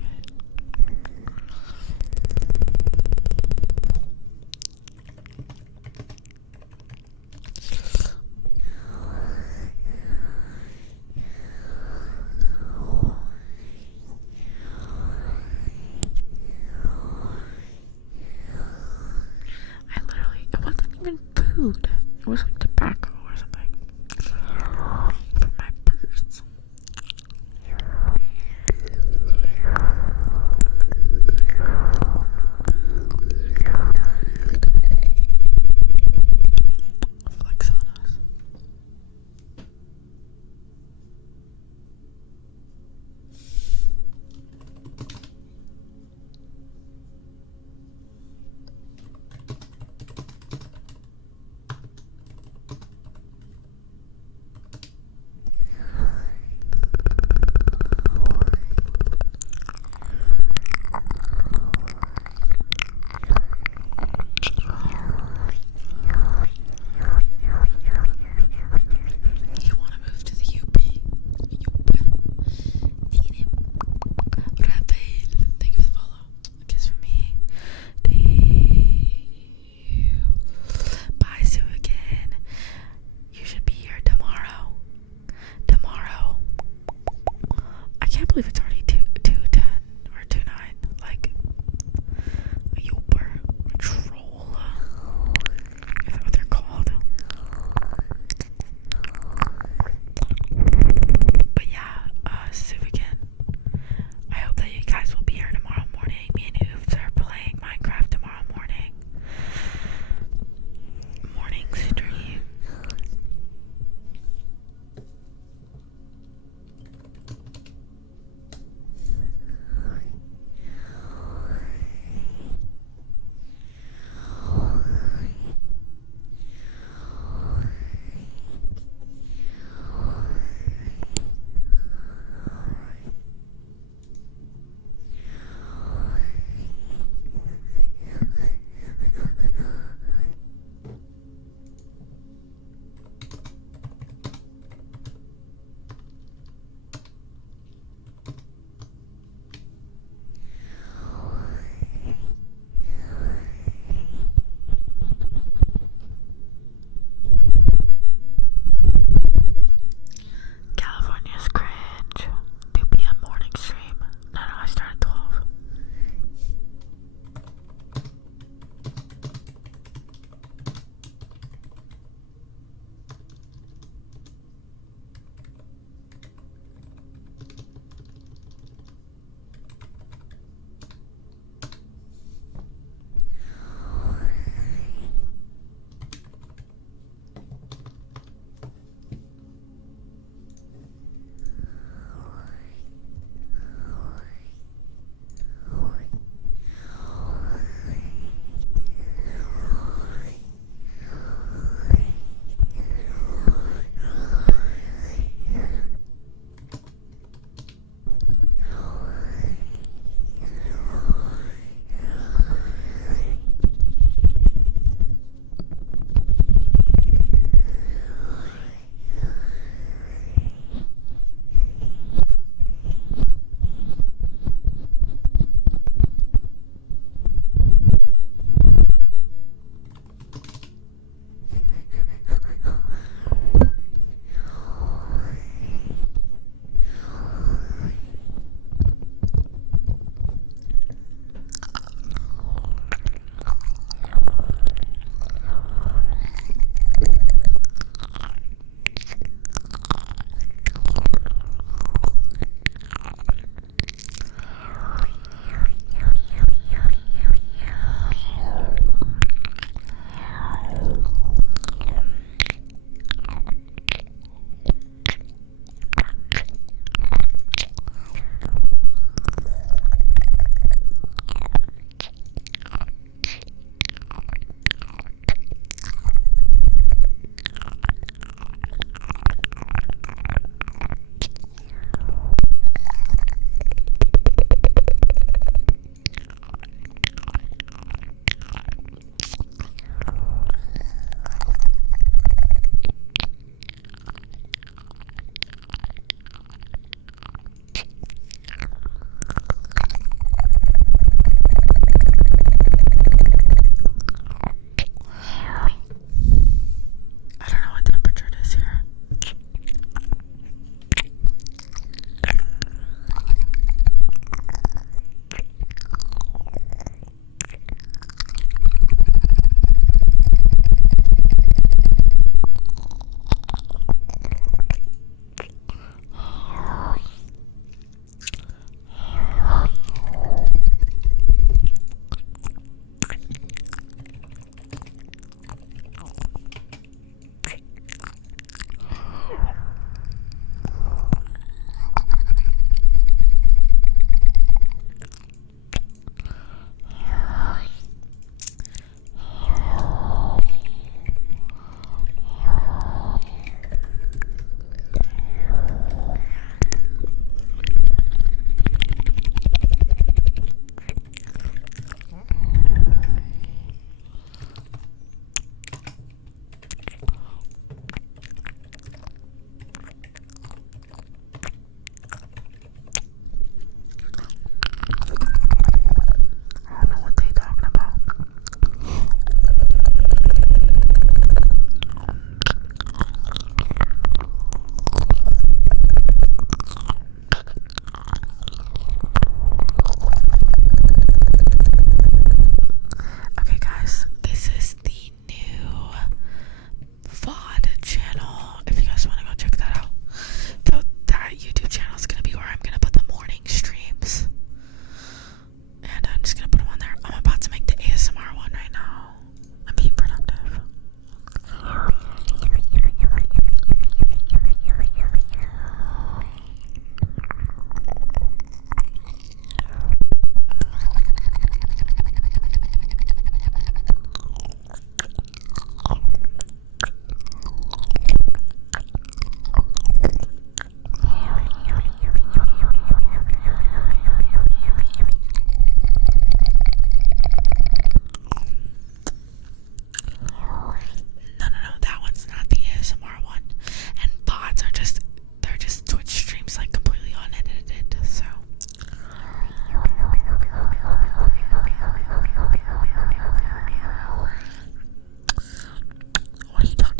It wasn't even food. It was like tobacco or something. From my purse. Flex on us.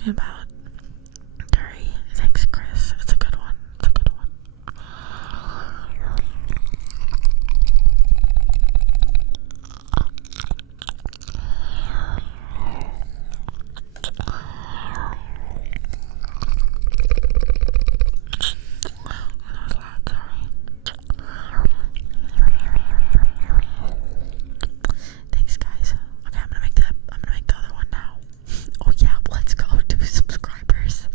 About 3. Thanks, Chris. It's a good one. It's a good one. Thanks, guys. Okay, I'm gonna make the other one now. Oh yeah, let's go. 2 subscribers.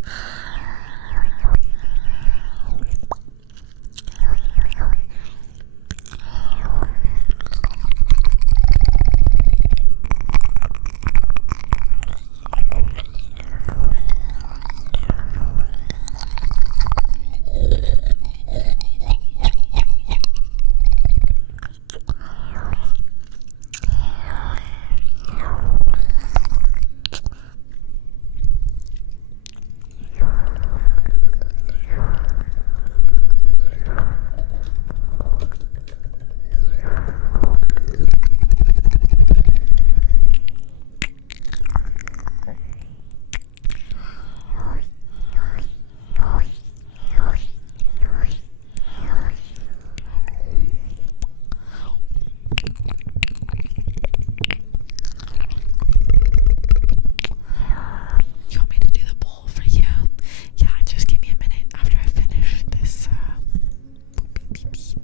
You want me to do the poll for you? Yeah, just give me a minute after I finish this. Beep, beep, beep.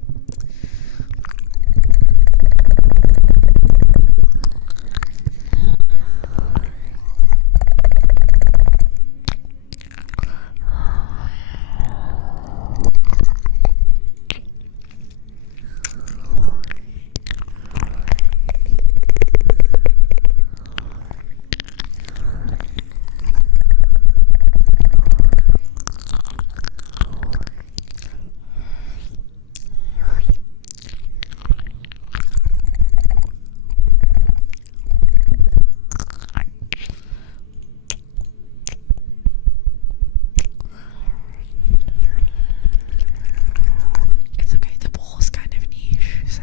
It's okay, the poll is kind of niche, so.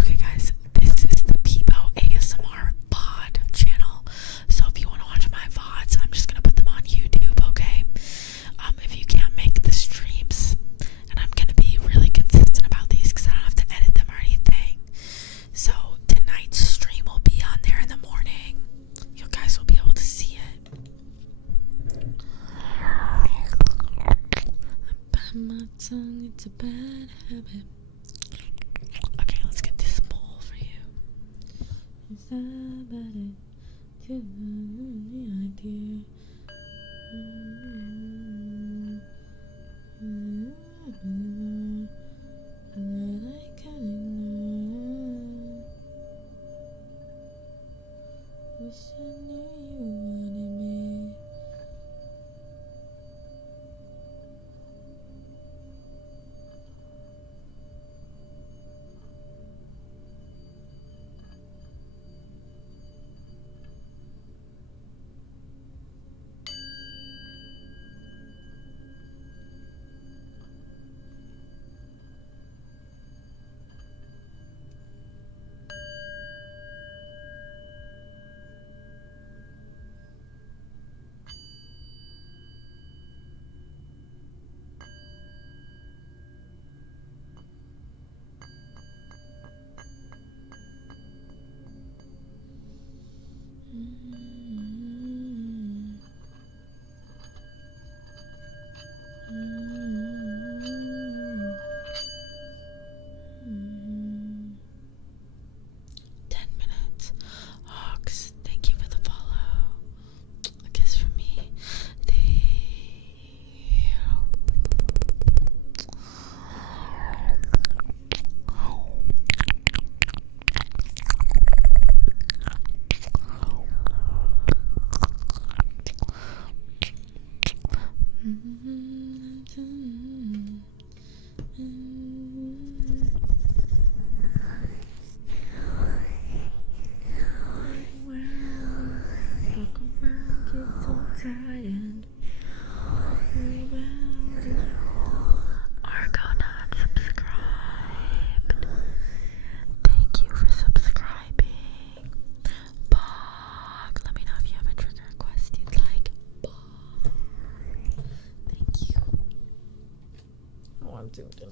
Okay, guys, this is the peeb ASMR pod channel. So if you want to watch my VODs, I'm just gonna put them on YouTube, okay? If you can't make the streams, and I'm gonna be really consistent about these because I don't have to edit them or anything. So tonight's stream will be on there in the morning. You guys will be able to see it. I bite my tongue, it's a bad habit. Okay, let's get this bowl for you. Is that about it? To the idea. That I can ignore. Wish I knew you wanted me. Argonaut subscribed. Thank you for subscribing. Bog, let me know if you have a trigger request you'd like. Bog. Thank you. Oh, I'm zoomed in.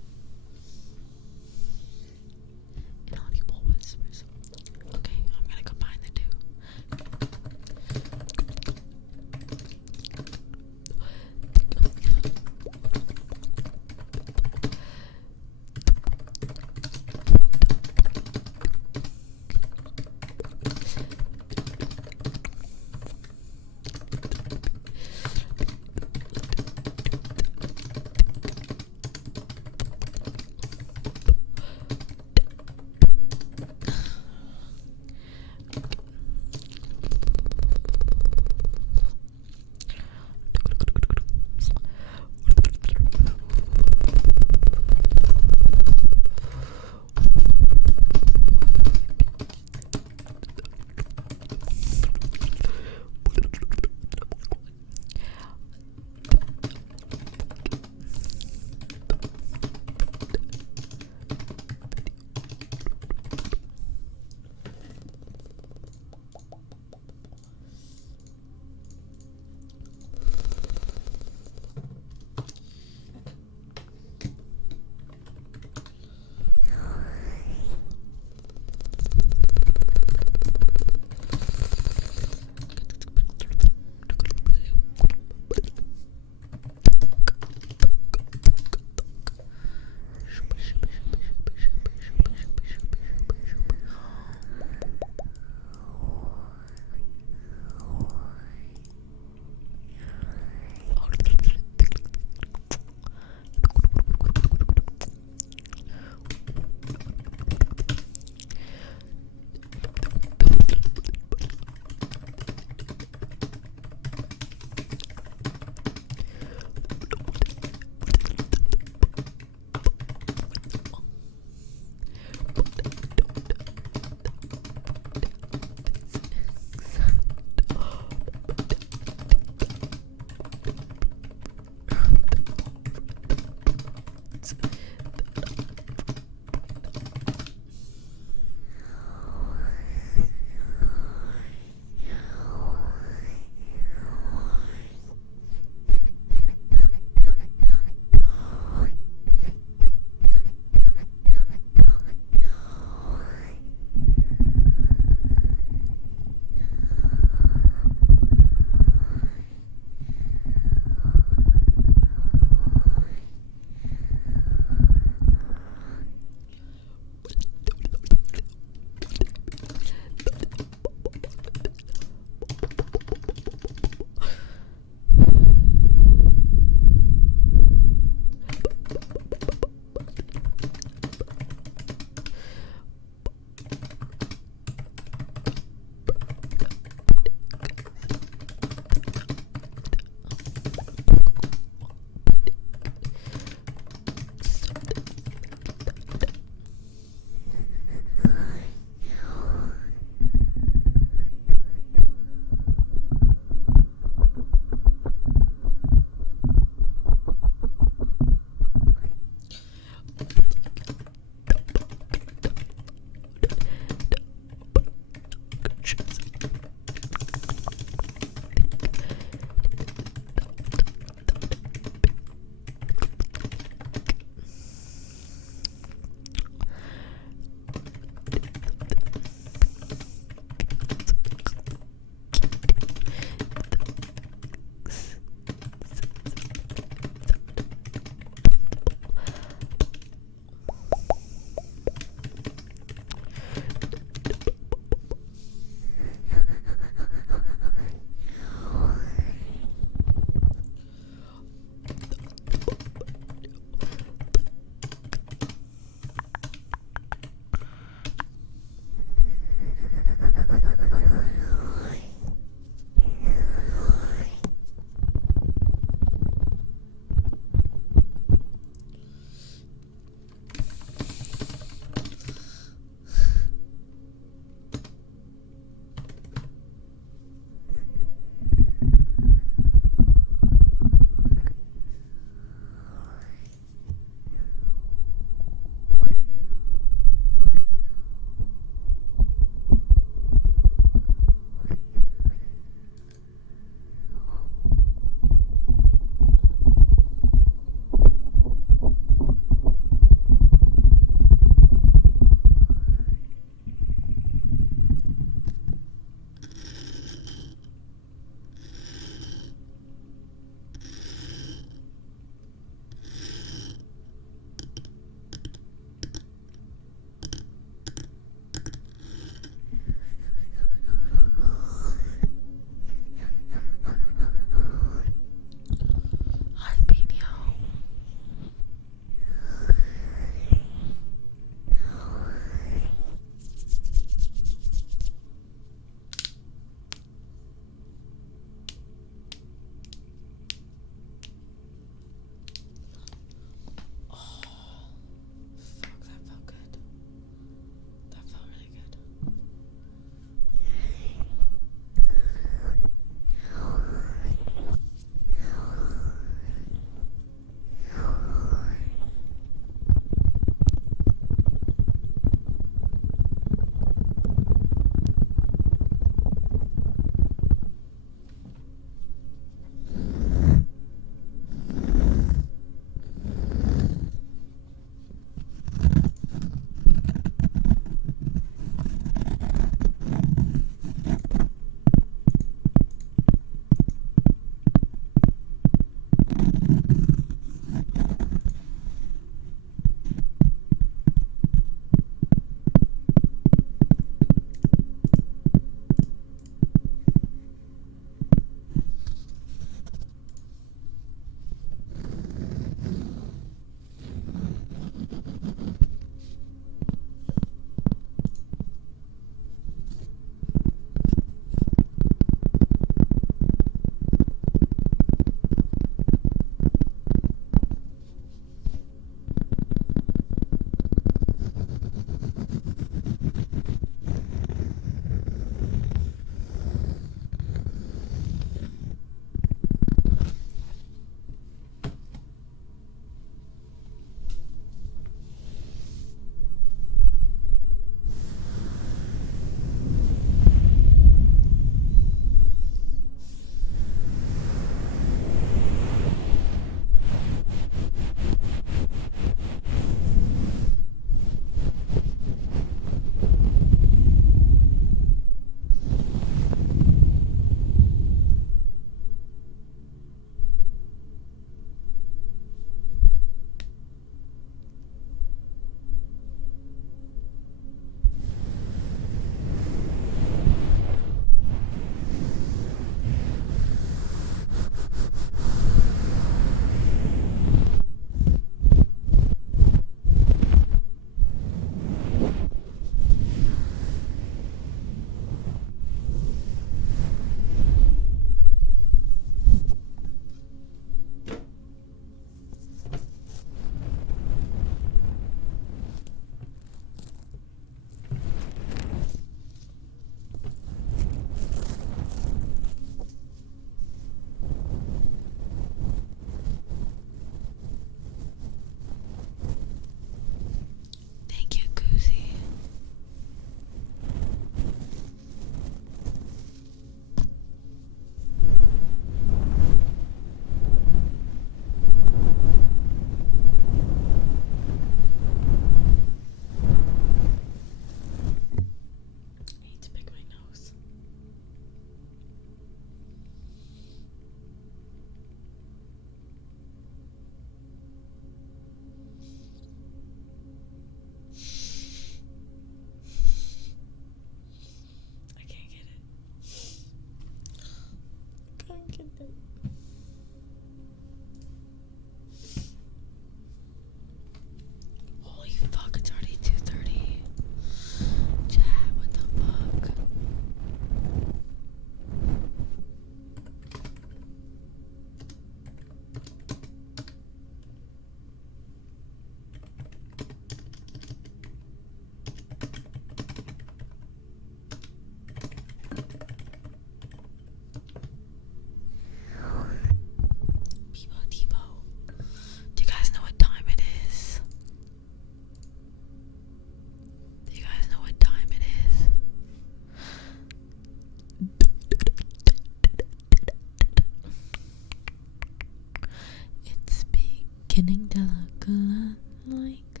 beginning to look a lot like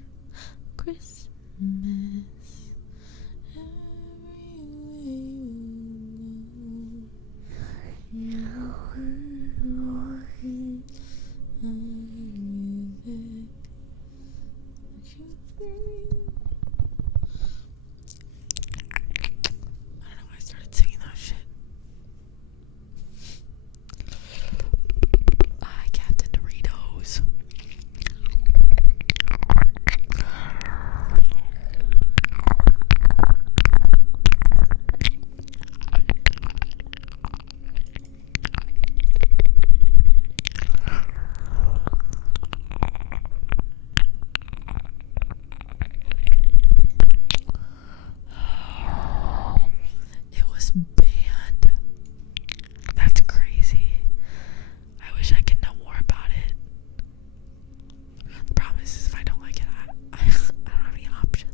Christmas. I don't know why I started singing that shit. Hi, Captain Doritos. It was banned. That's crazy. I wish I could know more about it. The problem is if I don't like it, I don't have any options.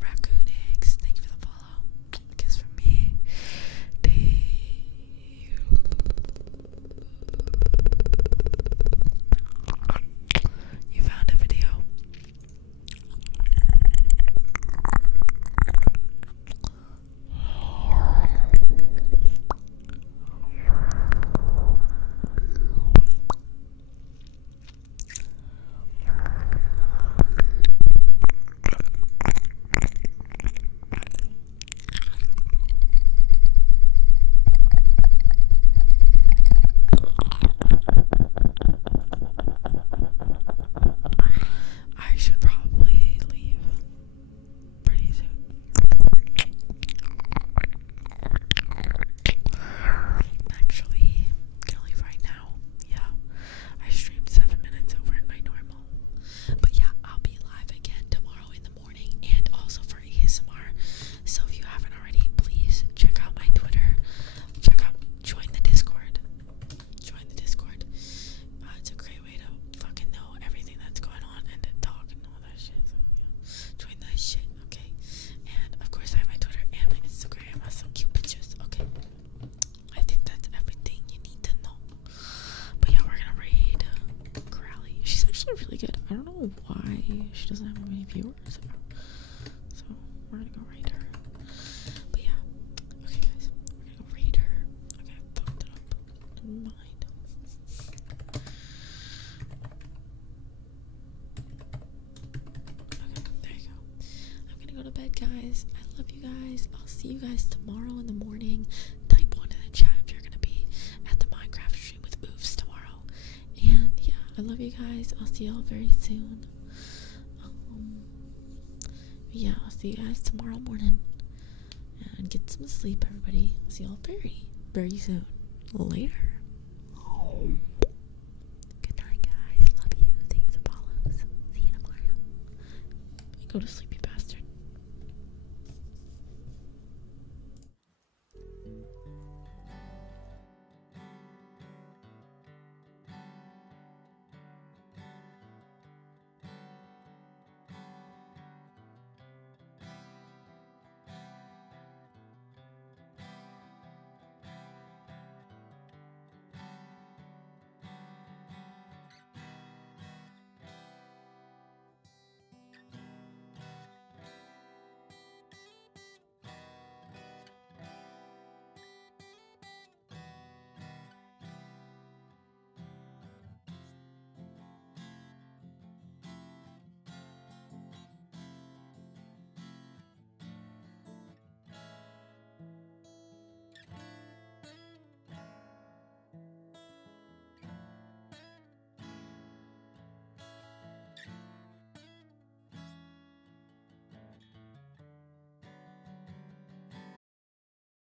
Raccoon eggs, thank you for the follow. Kiss from me. You found a video. I should probably leave pretty soon. Actually, I'm gonna leave right now. Yeah, I streamed 7 minutes over in my normal. But yeah, I'll be live again tomorrow in the morning and also for ASMR. So if you haven't already, please check out my Twitter. Join the Discord. Join the Discord. It's a great way to fucking know everything that's going on and to talk and all that shit. So yeah, join that shit, okay? And of course I have my Twitter and my Instagram. I have some cute pictures, okay? I think that's everything you need to know. But yeah, we're gonna raid Crowley. She's actually really good. I don't know why she doesn't have many viewers. So we're gonna go raid her. But yeah, okay guys, we're gonna go raid her. Okay, I fucked it up. Never mind. Okay, there you go. I'm gonna go to bed, guys. I love you guys. I'll see you guys tomorrow in the morning. Type 1 in the chat if you're gonna be at the Minecraft stream with Oofs tomorrow. And yeah, I love you guys. I'll see y'all very soon. Yeah, I'll see you guys tomorrow morning. And get some sleep, everybody. I'll see y'all very, very soon. Later. Good night, guys. Love you. Thanks for follows. See you tomorrow. Go to sleep.